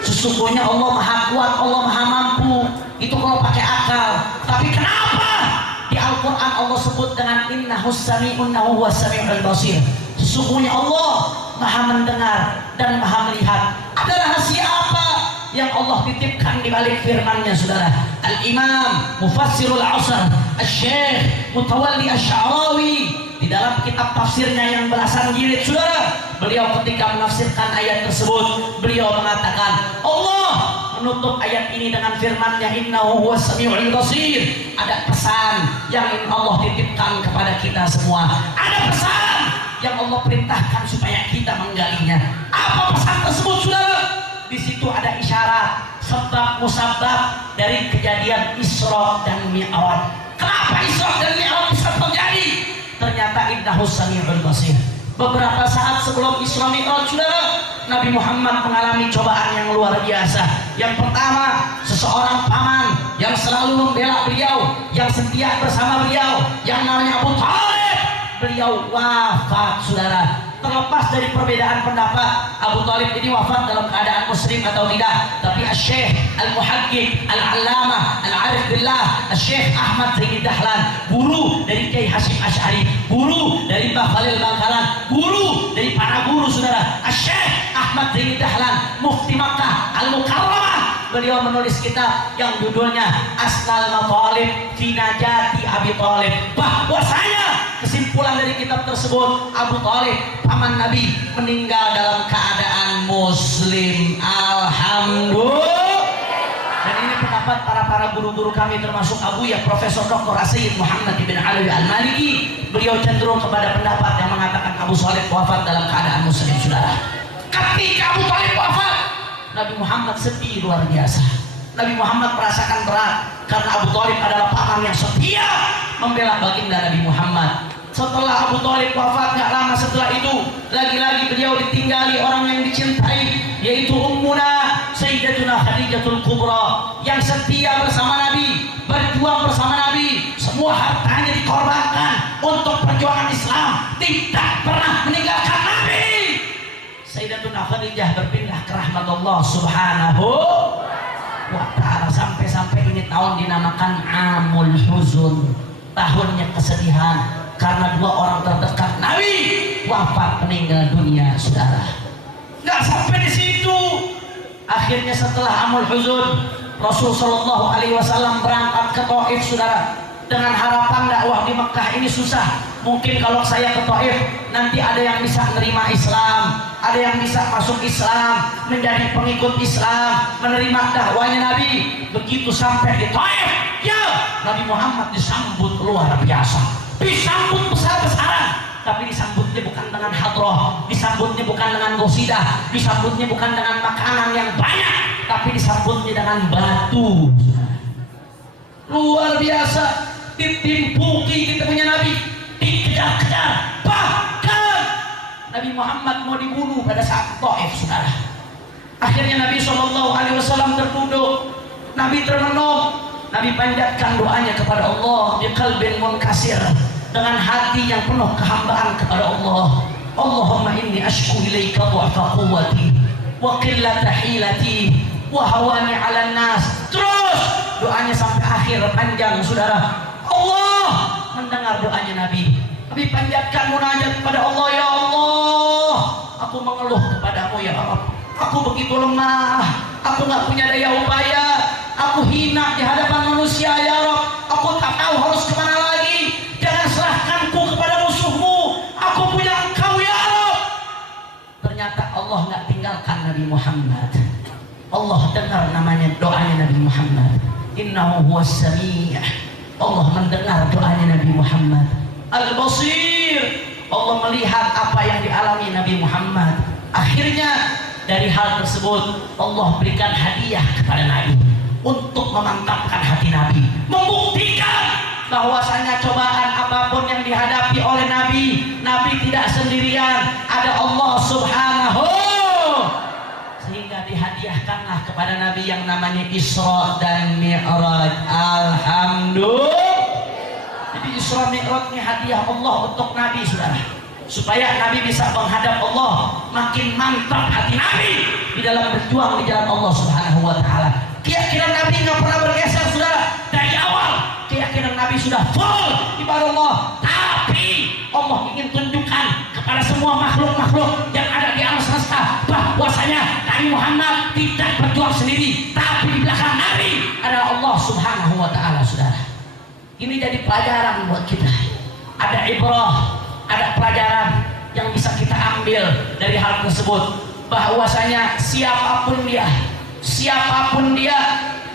Sesungguhnya Allah maha kuat, Allah maha mampu. Itu kalau pakai akal. Tapi kenapa di Al-Quran Allah sebut dengan innahus sami'un huwas sami'ul basir? Sesungguhnya Allah maha mendengar dan maha melihat. Ada rahasia apa yang Allah titipkan di balik firman-Nya, saudara? Al-Imam Mufassirul Asr Asy-Syaikh Mutawalli Asy-Sya'rawi di dalam kitab tafsirnya yang belasan jilid, saudara, beliau ketika menafsirkan ayat tersebut, beliau mengatakan Allah menutup ayat ini dengan firman-Nya innahu huwas sami'ul basir. Ada pesan yang Allah titipkan kepada kita semua. Ada pesan yang Allah perintahkan supaya kita menggalinya. Apa pesan tersebut, saudara? Di situ ada isyarat sebab musabab dari kejadian Isra dan Mi'raj. Kenapa Isra dan Mi'raj bisa terjadi? Ternyata innahus sami'ul basir. Beberapa saat sebelum Isra Mi'raj, saudara, Nabi Muhammad mengalami cobaan yang luar biasa. Yang pertama, seseorang paman yang selalu membela beliau, yang setia bersama beliau, yang namanya Abu Thalib, beliau wafat, saudara. Terlepas dari perbedaan pendapat, Abu Thalib ini wafat dalam keadaan muslim atau tidak, tapi Asy-Syaikh Al-Muhaqqiq Al-Allamah Al-Arif Billah Asy-Syaikh Ahmad Zaini Dahlan, guru dari Kiai Hasyim Asy'ari, guru dari Mbah Khalil Bangkalan, guru dari para guru, saudara, Asy-Syaikh Ahmad Zaini Dahlan, Mufti Makkah Al-Mukarramah, beliau menulis kitab yang judulnya Asnal Matalib fi Najati Abi Thalib. Bahwasanya kesimpulan dari kitab tersebut, Abu Thalib paman Nabi meninggal dalam keadaan muslim. Alhamdulillah. Dan ini pendapat para guru-guru kami, termasuk Abuya Profesor Dr. Sayyid Muhammad bin Ali Al-Maliki. Beliau cenderung kepada pendapat yang mengatakan Abu Thalib wafat dalam keadaan muslim, saudara. Ketika Abu Thalib wafat, Nabi Muhammad sedih luar biasa. Nabi Muhammad merasakan berat karena Abu Thalib adalah paman yang setia membela baginda Nabi Muhammad. Setelah Abu Thalib wafat, gak lama setelah itu lagi-lagi beliau ditinggali orang yang dicintai, yaitu Ummuna Sayyidatuna Khadijatul Kubra, yang setia bersama Nabi, berjuang bersama Nabi, semua hartanya dikorbankan untuk perjuangan Islam, tidak pernah meninggalkan Nabi. Sayyidatuna Khadijah berpindah ke rahmat Allah subhanahu wa ta'ala. Sampai-sampai ini tahun dinamakan Amul Huzun, tahunnya kesedihan, karena dua orang terdekat Nabi wafat, meninggal dunia, saudara. Nggak sampai di situ. Akhirnya setelah Amul Huzun, Rasul Shallallahu Alaihi Wasallam berangkat ke Taif, saudara, dengan harapan dakwah di Mekah ini susah. Mungkin kalau saya ke Taif nanti ada yang bisa menerima Islam, ada yang bisa masuk Islam, menjadi pengikut Islam, menerima dakwahnya Nabi. Begitu sampai di Taif, ya Nabi Muhammad disambut luar biasa, disambut besar-besaran. Tapi disambutnya bukan dengan hadroh, disambutnya bukan dengan qasidah, disambutnya bukan dengan makanan yang banyak, tapi disambutnya dengan batu. Luar biasa, ditimpuki kita punya Nabi, dikejar-kejar, bahkan Nabi Muhammad mau dibunuh pada saat Taif, saudara. Akhirnya Nabi SAW terduduk, Nabi termenung, Nabi panjatkan doanya kepada Allah di qalbin munkasir, dengan hati yang penuh kehambaan kepada Allah. Allahumma inni ashku ilaika du'afa quwwati wa qillata hilati wa hawani 'alan nas. Terus doanya sampai akhir panjang, saudara. Allah mendengar doanya Nabi. Nabi panjatkan munajat kepada Allah, ya Allah, aku mengeluh kepadamu ya Allah. Aku begitu lemah, aku nggak punya daya upaya, aku hina di hadapan manusia ya Rabb. Aku tak tahu harus kemana lagi. Jangan serahkanku kepada musuhmu. Aku punya Engkau ya Rabb. Ternyata Allah nggak tinggalkan Nabi Muhammad. Allah dengar namanya doanya Nabi Muhammad. Innahu huwas sami'. Allah mendengar doanya Nabi Muhammad. Al-Basir. Allah melihat apa yang dialami Nabi Muhammad. Akhirnya dari hal tersebut Allah berikan hadiah kepada Nabi untuk memantapkan hati Nabi, membuktikan bahwasanya cobaan apapun yang dihadapi oleh Nabi, Nabi tidak sendirian, ada Allah Subhanahu, sehingga dihadiahkanlah kepada Nabi yang namanya Isra dan Mi'raj. Alhamdulillah. Jadi Isra Mi'raj ini hadiah Allah untuk Nabi, saudara, supaya Nabi bisa menghadap Allah, makin mantap hati Nabi di dalam berjuang di jalan Allah Subhanahu wa taala. Keyakinan Nabi nggak pernah bergeser, saudara. Dari awal keyakinan Nabi sudah full ibadah Allah, tapi Allah ingin tunjukkan kepada semua makhluk-makhluk yang ada di alam semesta bahwasanya Nabi Muhammad tidak berjuang sendiri, tapi di belakang Nabi ada Allah Subhanahu wa taala, saudara. Ini jadi pelajaran buat kita. Ada ibrah, ada pelajaran yang bisa kita ambil dari hal tersebut, bahwasanya siapapun dia,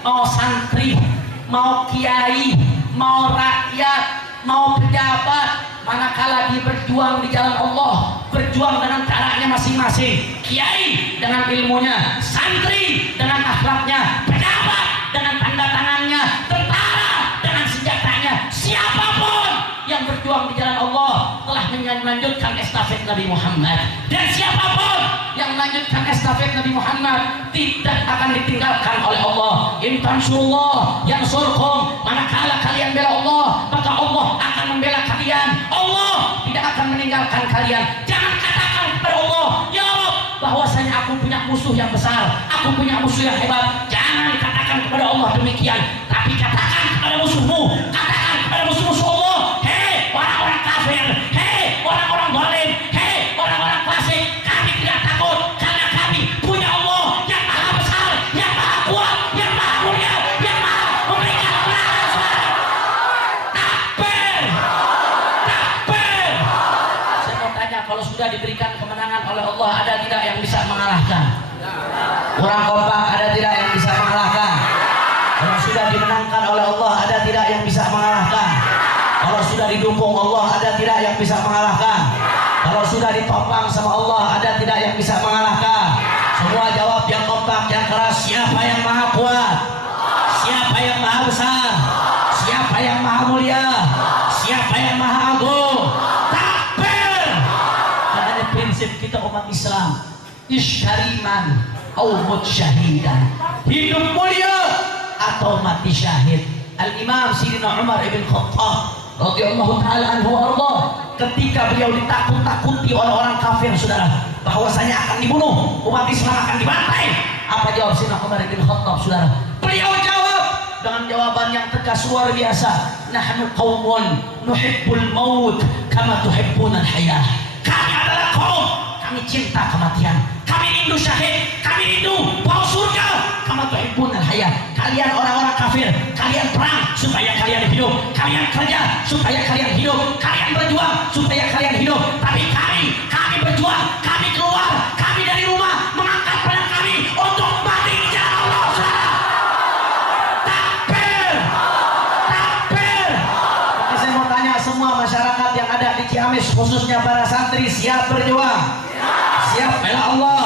mau santri, mau kiai, mau rakyat, mau pejabat, manakala dia berjuang di jalan Allah, berjuang dengan caranya masing-masing. Kiai dengan ilmunya, santri dengan akhlaknya, pejabat dengan tanda tangannya, tentara dengan senjatanya, siapapun yang berjuang di jalan Allah telah melanjutkan estafet Nabi Muhammad, dan siapapun yang melanjutkan estafet Nabi Muhammad tidak akan ditinggalkan oleh Allah. In tansurullah yansurkum, manakala kalian bela Allah, maka Allah akan membela kalian. Allah tidak akan meninggalkan kalian. Jangan katakan kepada Allah, ya Allah, bahwasanya aku punya musuh yang besar, aku punya musuh yang hebat. Jangan katakan kepada Allah demikian, tapi katakan kepada musuhmu, katakan kepada musuh-musuh Allah, hei orang-orang kafir, hei orang-orang zalim, hei orang-orang fasik, kami tidak takut karena kami punya Allah yang maha besar, yang maha kuat, yang maha mulia, yang maha memberikan kemenangan. Takbir, takbir. Saya mau tanya, kalau sudah diberikan kemenangan oleh Allah, ada tidak yang bisa mengalahkan? Kurang kompak, ada tidak yang bisa mengalahkan? Kalau sudah dimenangkan oleh Allah, ada tidak yang bisa mengalahkan? Kalau sudah didukung Allah, ada tidak yang bisa mengalahkan? Kalau sudah ditopang sama Allah, ada tidak yang bisa mengalahkan? Semua jawab yang kompak, yang keras. Siapa yang maha kuat? Siapa yang maha besar? Siapa yang maha mulia? Siapa yang maha agung? Takbir. Karena prinsip kita umat Islam, isyariman au mut syahidan, hidup mulia atau mati syahid. Al-Imam Sayyidina Umar ibn Khattab radhiyallahu taala anhu arda, ketika beliau ditakut-takuti oleh orang kafir, saudara, bahwasanya akan dibunuh, umat Islam akan dibantai, apa jawab Sayyidina Umar ibn Khattab, saudara? Beliau jawab dengan jawaban yang tegas luar biasa, nahnu qaumun nuhibbul maut kama tuhibbunal hayah. Kami adalah kaum, kami cinta kematian, kami rindu syahid, kami rindu bau surga. Kama tuhibbunal hayah. Kalian orang-orang kafir, kalian perang supaya kalian hidup, kalian kerja supaya kalian hidup, kalian berjuang supaya kalian hidup. Tapi kami berjuang, kami keluar, kami dari rumah mengangkat pedang kami untuk mati di jalan Allah. Takbir, takbir. Maka saya mau tanya semua masyarakat yang ada di Ciamis, khususnya para santri, siap berjuang? Siap bela Allah,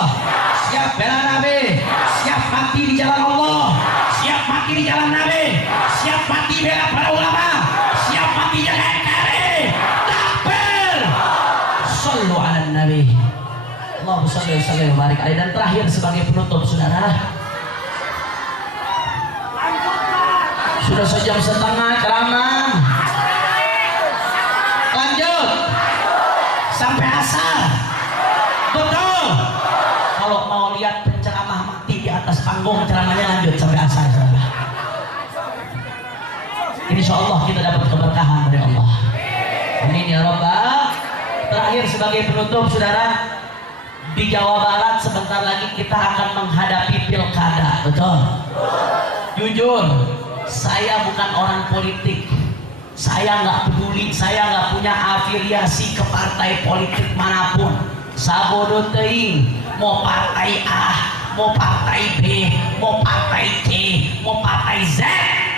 siap bela Nabi, siap mati di jalan Allah, siap mati di jalan Nabi, siap mati bela para ulama, siap mati jaga NKRI. Takbir. Sallu ala Nabi. Allahumma shalli wa sallim wa barik alaihi. Dan terakhir sebagai penutup, saudara, sudah sejam setengah ceramah, lanjut sampai asar. Betul. Kalau mau lihat penceramah mati di atas panggung, ceramahnya lanjut sampai asar. Insya Allah kita dapat keberkahan dari Allah. Amin. Amin ya Rabbal. Terakhir sebagai penutup saudara, di Jawa Barat sebentar lagi kita akan menghadapi pilkada, betul? Jujur, saya bukan orang politik. Saya nggak peduli, saya nggak punya afiliasi ke partai politik manapun. Sabodo teing, mau partai A, mau partai B, mau partai C, mau partai Z,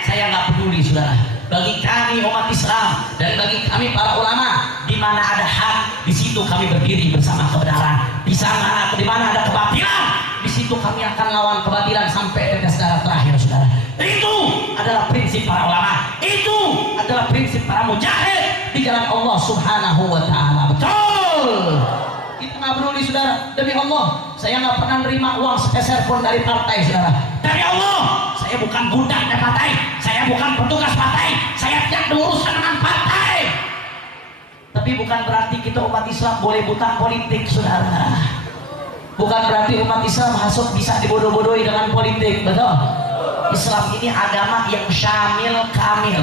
saya nggak peduli saudara. Bagi kami umat Islam dan bagi kami para ulama, di mana ada hak, di situ kami berdiri bersama kebenaran. Di mana ada kebatilan, di situ kami akan lawan kebatilan sampai tetes darah terakhir saudara. Itu adalah prinsip para ulama, itu adalah prinsip para mujahid di jalan Allah Subhanahu wa ta'ala. Betul, kita nggak peduli saudara. Demi Allah, saya nggak pernah nerima uang sepeser pun dari partai saudara. Demi Allah, saya bukan budaknya partai, saya bukan petugas partai, saya tidak berurusan dengan partai. Tapi bukan berarti kita umat Islam boleh buta politik saudara. Bukan berarti umat Islam bisa dibodoh-bodohi dengan politik, betul? Islam ini agama yang syamil kamil,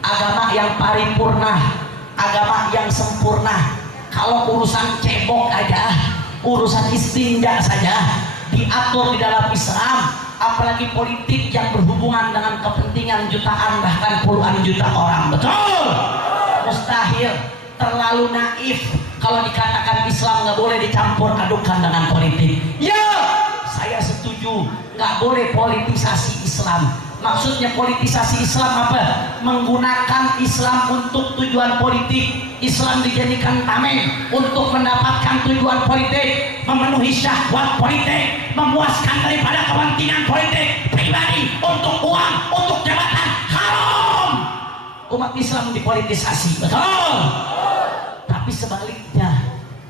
agama yang paripurna, agama yang sempurna. Kalau urusan cebok aja, urusan istinja saja diatur di dalam Islam, apalagi politik yang berhubungan dengan kepentingan jutaan bahkan puluhan juta orang, betul? Mustahil, terlalu naif kalau dikatakan Islam nggak boleh dicampur adukan dengan politik. Ya, saya setuju, nggak boleh politisasi Islam. Maksudnya politisasi Islam apa? Menggunakan Islam untuk tujuan politik. Islam dijadikan tameng untuk mendapatkan tujuan politik, memenuhi syahwat politik, memuaskan daripada kepentingan politik pribadi untuk uang, untuk jabatan. Haram umat Islam dipolitisasi, betul? Tapi sebaliknya,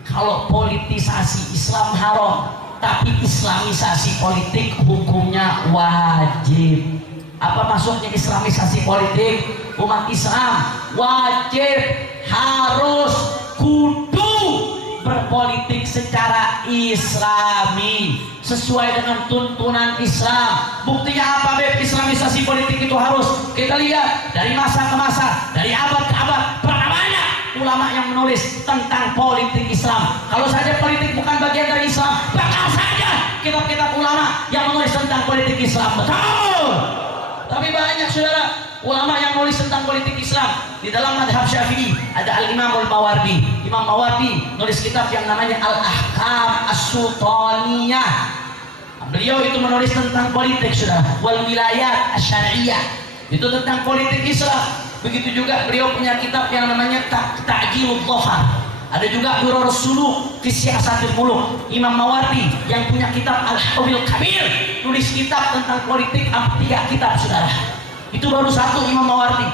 kalau politisasi Islam haram, tapi islamisasi politik hukumnya wajib. Apa maksudnya islamisasi politik? Umat Islam wajib, harus, kudu berpolitik secara islami sesuai dengan tuntunan Islam. Buktinya apa Beb? Islamisasi politik itu harus kita lihat dari masa ke masa, dari abad ke abad. Berapa banyak ulama yang menulis tentang politik Islam? Kalau saja politik bukan bagian dari Islam, bakal saja kitab-kitab ulama yang menulis tentang politik Islam, betul? Tapi banyak saudara ulama yang menulis tentang politik Islam. Di dalam madhab Syafi'i ada Al-Imam Al-Mawardi. Imam Mawardi nulis kitab yang namanya Al-Ahkam As-Sultaniyah. Beliau itu menulis tentang politik saudara, wal wilayat asy-syar'iyyah. Itu tentang politik Islam. Begitu juga beliau punya kitab yang namanya Ta'jilud Dhafar. Ada juga Durarus Suluk fi Siyasatil Muluk. Imam Mawardi yang punya kitab Al-Hawil Kabir, tulis kitab tentang politik 3 kitab saudara. Itu baru satu Imam Mawardi.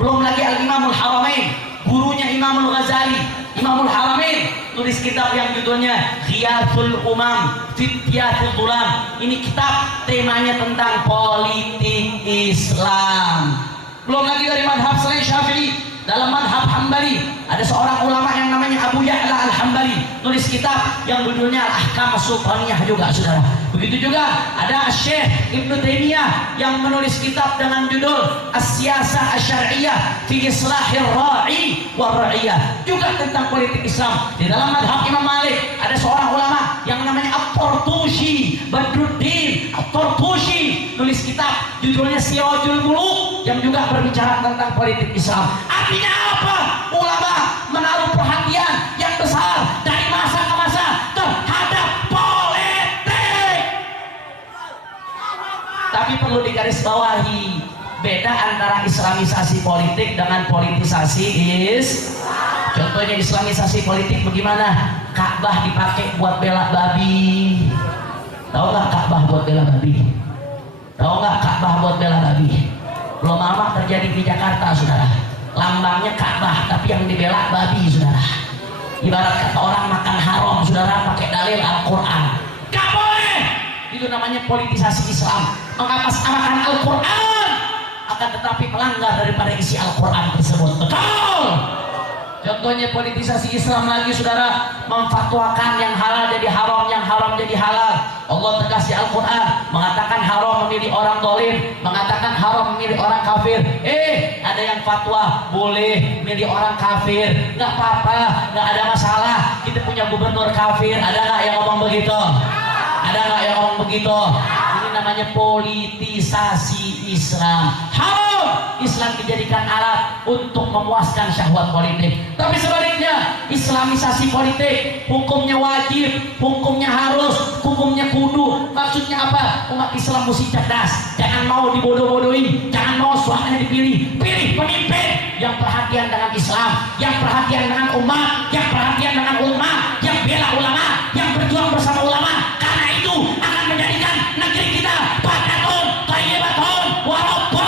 Belum lagi Al-Imamul Haramain, gurunya Imamul Ghazali. Imamul Haramain tulis kitab yang judulnya Ghiyathul Umam Fityatul Dulam. Ini kitab temanya tentang politik Islam. Belum lagi dari madhab selain Syafi'i, dalam madhab Hambali ada seorang ulama yang namanya Abu Ya'la Al-Hambali, tulis kitab yang judulnya Al-Ahkam As-Sultaniyah juga saudara. Begitu juga ada Syekh Ibnu Taimiyah yang menulis kitab dengan judul As-Siyasah Asy-Syar'iyyah fi Islahir Ra'i wa Ra'iyah, juga tentang politik Islam. Di dalam madhab Imam Malik ada seorang ulama yang namanya At-Tartushi, Badruddin At-Tartushi, nulis kitab judulnya Sirajul Muluk yang juga berbicara tentang politik Islam. Artinya apa? Ulama menaruh perhatian yang besar dari masa ke masa terhadap politik. Tapi perlu digarisbawahi, beda antara islamisasi politik dengan politisasi Contohnya islamisasi politik bagaimana? Ka'bah dipakai buat bela babi. Tahu nggak Ka'bah buat bela babi? Tahu nggak Ka'bah buat bela babi? Belum lama terjadi di Jakarta saudara. Lambangnya Ka'bah tapi yang dibela babi saudara. Ibarat kata orang makan haram saudara pakai dalil Al-Quran. Gak boleh. Itu namanya politisasi Islam, mengatasnamakan Al-Quran akan tetapi melanggar daripada isi Al-Quran tersebut. Betul. Contohnya politisasi Islam lagi saudara, memfatwakan yang halal jadi haram, yang haram jadi halal. Allah tegas di Al-Quran mengatakan haram memilih orang dolim, mengatakan haram memilih orang kafir. Ada yang fatwa boleh milih orang kafir, nggak apa-apa, nggak ada masalah. Kita punya gubernur kafir, ada nggak yang ngomong begitu? Ada nggak yang ngomong begitu? Ini namanya politisasi Islam. Haram Islam dijadikan alat untuk memuaskan syahwat politik. Tapi sebaliknya, Islamisasi politik, hukumnya wajib, hukumnya harus, hukumnya kudu. Maksudnya apa? Umat Islam mesti cerdas, jangan mau dibodoh-bodohin, jangan mau suaranya dipilih. Pilih pemimpin yang perhatian dengan Islam, yang perhatian dengan umat, yang perhatian dengan ulama, yang bela ulama, yang berjuang bersama ulama. Karena itu akan menjadikan negeri kita badatun, thayyibatun, walaupun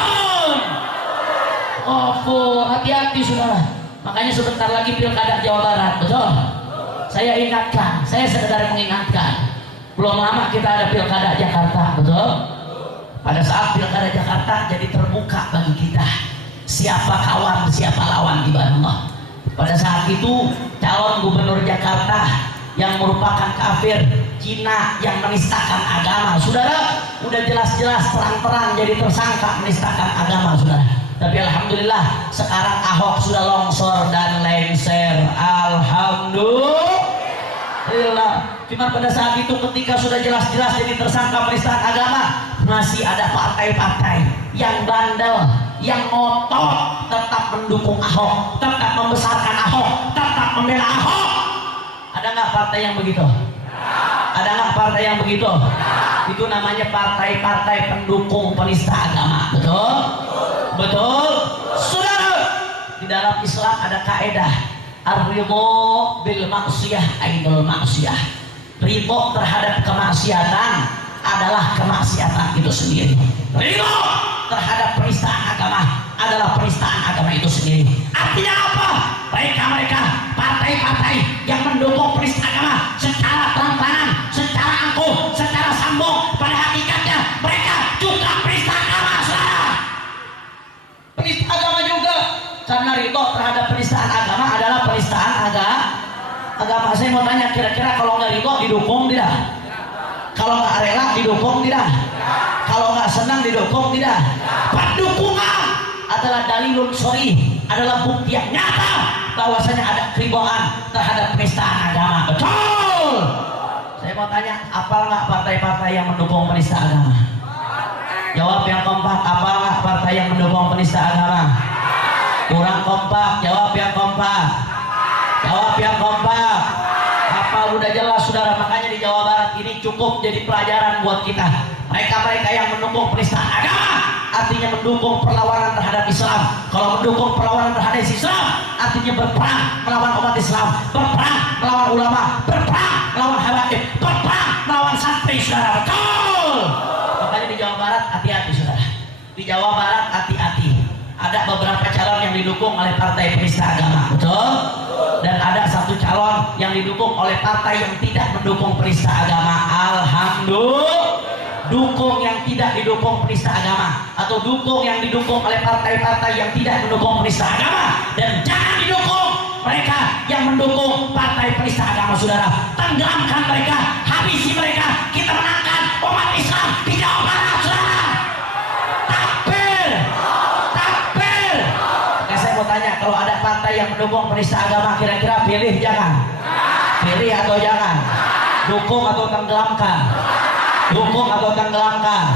hati-hati saudara. Makanya sebentar lagi pilkada Jawa Barat, betul? Saya ingatkan, saya sekedar mengingatkan. Belum lama kita ada pilkada Jakarta, betul? Pada saat pilkada Jakarta jadi terbuka bagi kita siapa kawan, siapa lawan di Allah. Pada saat itu calon gubernur Jakarta yang merupakan kafir Cina yang menistakan agama, saudara, udah jelas-jelas terang-terang jadi tersangka menistakan agama, saudara. Tapi alhamdulillah sekarang Ahok sudah longsor dan lengser, alhamdulillah. Cuma pada saat itu ketika sudah jelas-jelas jadi tersangka penistaan agama, masih ada partai-partai yang bandel, yang ngotot tetap mendukung Ahok, tetap membesarkan Ahok, tetap membela Ahok. Ada nggak partai yang begitu? Ada nggak partai yang begitu? Itu namanya partai-partai pendukung penista agama, betul? Betul? Saudara, di dalam Islam ada kaidah ar-ridho bil maksiyah ainul maksiyah. Ridho terhadap kemaksiatan adalah kemaksiatan itu sendiri. Ridho terhadap penistaan agama adalah penistaan agama itu sendiri. Artinya apa? Mereka partai-partai yang mendukung penista agama secara terang-terangan, secara angkuh, secara sambung, pada hakikatnya mereka juga penista agama, saudara. Penista agama juga, karena ridho terhadap penistaan agama adalah penistaan agama. Saya mau tanya, kira-kira kalau nggak ridho didukung tidak? Kalau nggak rela didukung tidak? Kalau nggak senang didukung tidak? Pendukungan adalah dalilun sharih, adalah bukti yang nyata bahwasanya ada keribuan terhadap penistaan agama. Betul. Saya mau tanya, apal nggak partai-partai yang mendukung penista agama? Jawab yang kompak, apal nggak partai yang mendukung penista agama? Kurang kompak, jawab yang kompak. Jawab yang kompak. Apal udah jelas saudara. Makanya di Jawa Barat ini cukup jadi pelajaran buat kita. Mereka-mereka yang mendukung penistaan agama artinya mendukung perlawanan terhadap Islam. Kalau mendukung perlawanan terhadap Islam artinya berperang melawan umat Islam, berperang melawan ulama, berperang melawan habaib, berperang melawan santri, saudara. Betul. Makanya di Jawa Barat hati-hati, saudara. Di Jawa Barat hati-hati. Ada beberapa calon yang didukung oleh partai penista agama, betul? Dan ada satu calon yang didukung oleh partai yang tidak mendukung penista agama. Alhamdulillah. Dukung yang tidak didukung penista agama, atau dukung yang didukung oleh partai-partai yang tidak mendukung penista agama, dan jangan didukung mereka yang mendukung partai penista agama, saudara. Tenggelamkan mereka, habisi mereka. Kita menangkan umat Islam di Jawa Barat, saudara. Takbir, takbir. Nah, saya mau tanya, kalau ada partai yang mendukung penista agama, kira-kira pilih jangan? Pilih atau jangan? Dukung atau tenggelamkan? Dukung atau tenggelamkan?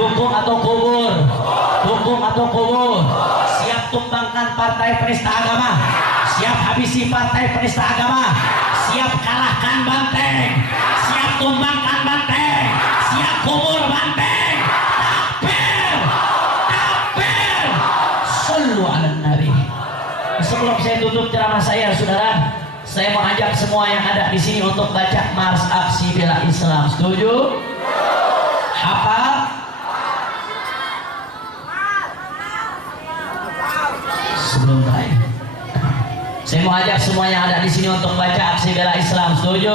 Dukung atau kubur? Dukung atau kubur? Siap tumbangkan partai penista agama, siap habisi partai penista agama, siap kalahkan banteng, siap tumbangkan banteng, siap kubur banteng. Takbir, takbir. Shallu ala nabi. Sebelum saya tutup ceramah saya, saudara, saya mau ajak semua yang ada di sini untuk baca Mars Aksi Bela Islam. Setuju? Hafal? Sebelum baik, saya mau ajak semua yang ada di sini untuk baca Aksi Bela Islam. Setuju?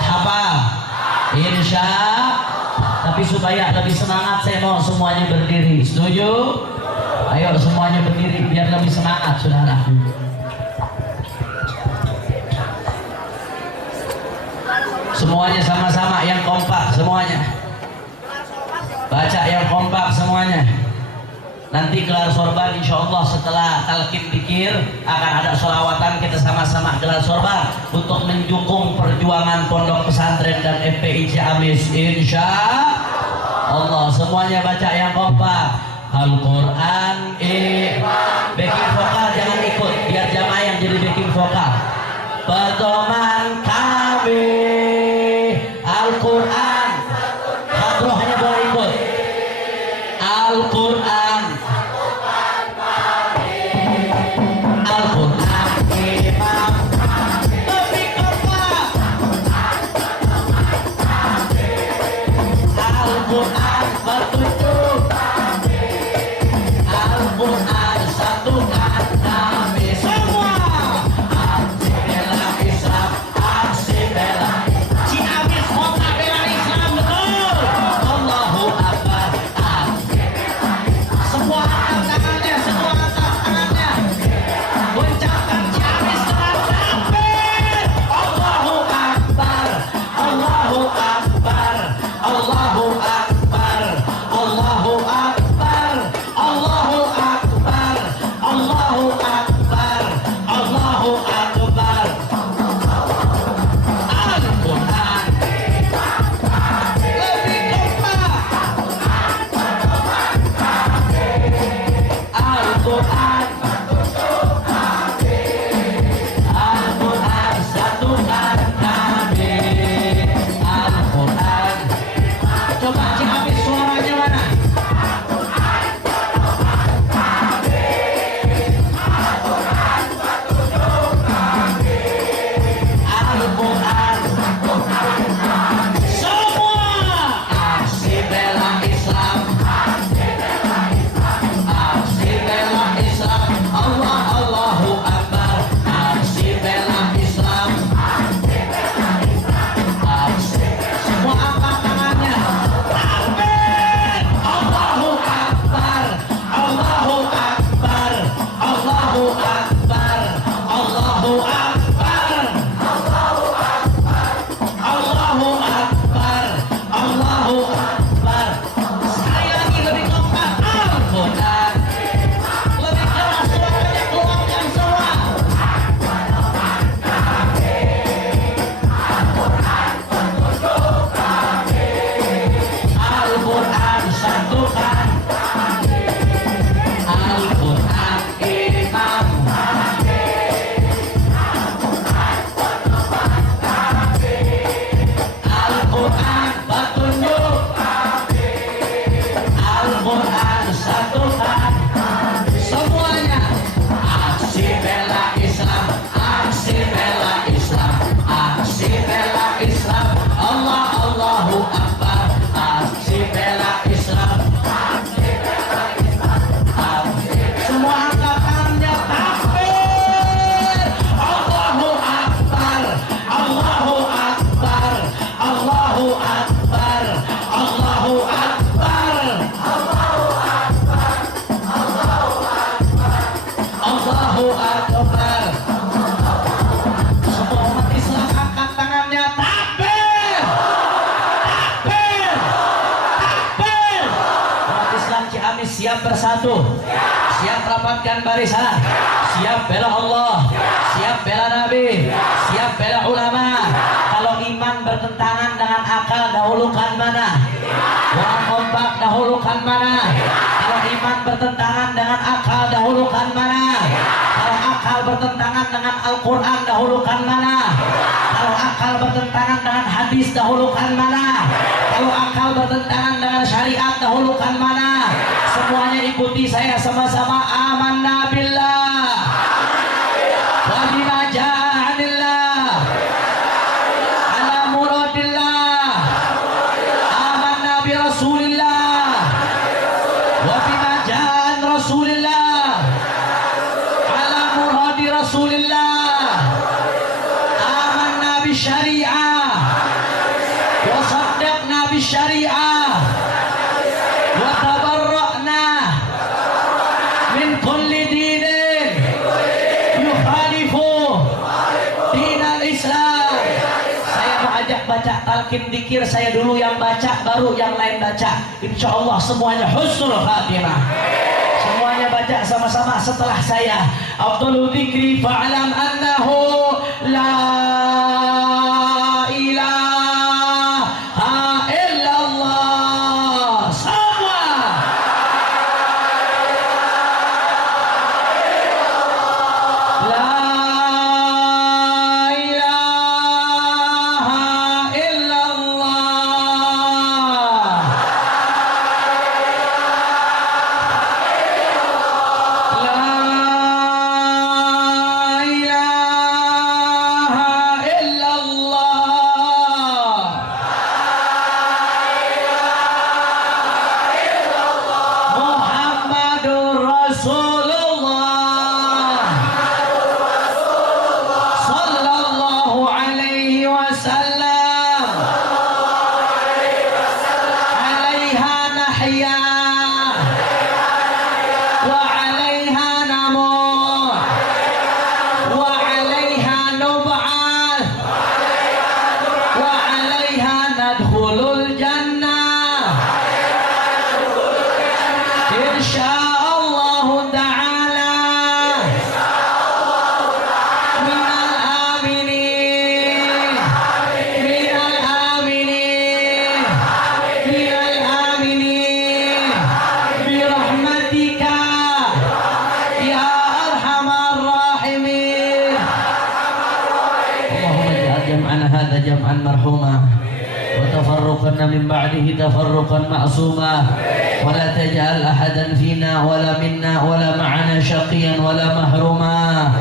Hafal? Insya. Tapi supaya lebih semangat, saya mau semuanya berdiri. Setuju? Ayo semuanya berdiri biar lebih semangat, saudara. Semuanya sama-sama yang semuanya. Baca yang kompak semuanya. Nanti gelar sorban insya Allah setelah talqin dzikir akan ada sholawatan, kita sama-sama gelar sorban untuk mendukung perjuangan Pondok Pesantren dan FPI Ciamis insya Allah. Semuanya baca yang kompak. Al-Quran backing vokal jangan ikut, biar jamaah yang jadi backing vokal. Pedoman kami Al-Quran, hadroh hanya boleh ikut Al-Quran. Al-Quran imam lebih kompak. Al-Quran petunjuk, Al-Quran satukan kami semua. Aksi bela Islam, aksi bela Ciamis, kota bela Islam, betul. Allahu Akbar. Semua angkat tangannya, semua angkat tangannya. Ucapkan Ciamis dengan takbir. Allahu Akbar, Allahu Akbar, Allahu Akbar, Allahu Akbar, Allahu Akbar, Allahu Akbar, Allahu Akbar. Al-Quran lebih kompak. Al-Quran, Al-Quran satukan kami. Al-Quran, coba Ciamis suaranya mana? Al-Quran semua. Aksi bela Islam, aksi bela Islam. Allah Allahu Akbar. Aksi bela Islam, aksi. Semua angkat tangannya. Takbir. Allahu Akbar, Allahu Akbar, Allahu Akbar, Allahu Akbar, Allahu Akbar, Allahu Akbar. Sekali lagi lebih kompak. Al-Quran lebih keras suaranya, keluarkan semua. Al-Quran satukan, Al-Quran imam. Al-Quran petunjuk, Al-Quran satukan semuanya. Aksi bela Islam, aksi bela Islam, aksi bela Islam. Allah Allahu Akbar. Aksi bela Islam, semua angkat tangannya. Takbir. Allahu Akbar, Allahu Akbar, Allahu Akbar, Allahu Akbar, Allahu Akbar. Semua umat Islam angkat tangannya. Takbir, takbir, takbir. Umat Islam Ciamis siap bersatu, siap rapatkan barisan, siap bela Allah, siap bela Nabi, siap bela ulama. Kalau iman bertentangan dengan akal, dahulukan mana? Orang kompak, dahulukan mana? Kalau iman bertentangan dengan akal, dahulukan mana? Kalau akal bertentangan dengan Al-Quran, dahulukan mana? Kalau akal bertentangan dengan hadis, dahulukan mana? Kalau akal bertentangan dengan syariat, dahulukan mana? Semuanya ikuti saya sama-sama. Amanna billah wa bima jaa anillah ala muradillah. Amanna bi rasulillah wa bima jaa an rasulillah ala muradi rasulillah. Amanna bi syariah wa saddaqna bi syariah wa tabarra'na min kulli din baca talqin dzikir, saya dulu yang baca, baru yang lain baca. Insya Allah semuanya husnul khatimah. Semuanya baca sama-sama setelah saya. Afdhalul dzikri fa'lam annahu la ilaha illallah. Semua. La ilaha illallah. جمعا مرحوما وتفرقنا من بعده تفرقا معصوما ولا تجعل أحدا فينا ولا منا ولا معنا شقيا ولا محروما.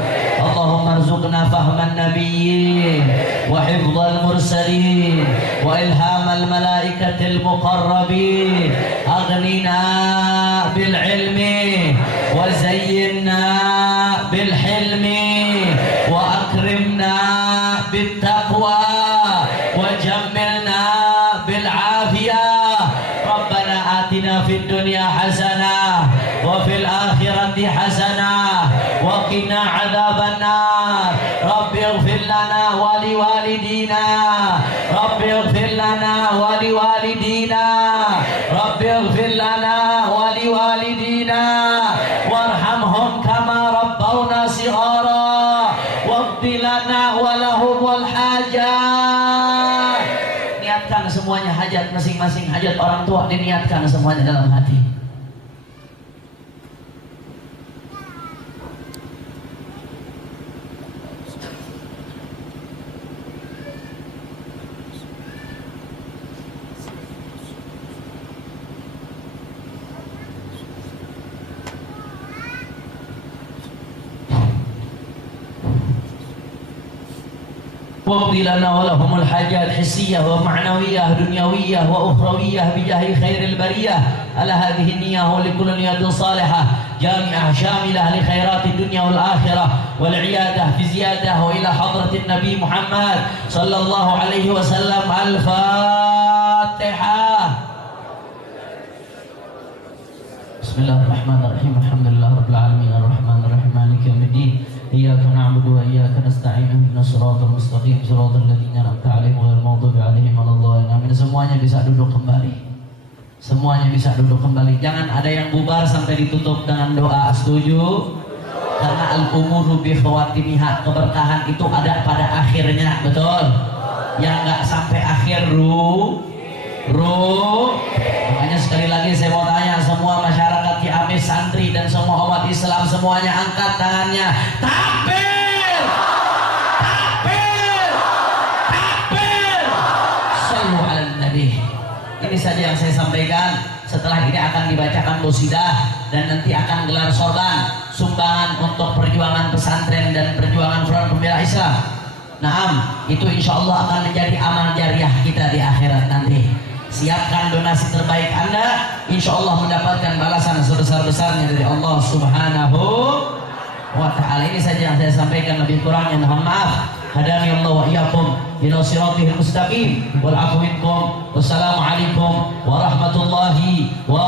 اللهم ارزقنا فهم النبيين وحفظ المرسلين وإلهام الملائكة المقربين. أغننا بالعلم وزينا بالحلم وأكرمنا بالتقوى وجملنا بالعافية. ربنا آتنا في الدنيا حسنة وفي الآخرة حسنة وقنا عذاب النار. رب اغفر لنا ولوالدينا رب اغفر لنا ولوالدينا رب اغفر لنا ولوالدينا وارحمهم كما ربونا صغارا واغفر لنا ولهم الحاجات. Niatkan semuanya hajat masing-masing, hajat orang tua diniatkan semuanya dalam hati. واقضِ لنا ولهم الحاجات حسية ومعنوية دنيوية وأخروية بجاه خير البرية على هذه النية ولكل نية صالحة جامعة شاملة لخيرات الدنيا والآخرة والعيادة بزيادة وإلى حضرة النبي محمد صلى الله عليه وسلم. الفاتحة. بسم الله الرحمن الرحيم. الحمد لله رب العالمين الرحمن الرحيم مالك يوم الدين إياك نعبد وإياك نستعين اهدنا الصراط المستقيم صراط الذين أنعمت عليهم غير المغضوب عليهم ولا الضالين. Semuanya bisa duduk kembali. Semuanya bisa duduk kembali. Jangan ada yang bubar sampai ditutup dengan doa. Setuju? Karena al-umuru bi khawatimiha, keberkahan itu ada pada akhirnya, betul? Yang nggak sampai akhir Makanya sekali lagi saya mau tanya semua masyarakat Ciamis, santri dan semua umat Islam semuanya angkat tangannya. Takbir! Takbir! Takbir! Sallu ala Nabi. Ini saja yang saya sampaikan. Setelah ini akan dibacakan qasidah dan nanti akan gelar sorban sumbangan untuk perjuangan pesantren dan perjuangan Front Pembela Islam. Naam, itu insya Allah akan menjadi amal jariah kita di akhirat nanti. Siapkan donasi terbaik Anda, insya Allah mendapatkan balasan sebesar-besarnya dari Allah Subhanahu wa Ta'ala. Ini saja yang saya sampaikan, lebih kurangnya mohon maaf. Hadani Allah wa iyyakum ila siratil mustaqim wal 'afwu minkum. Wassalamualaikum warahmatullahi wabarakatuh.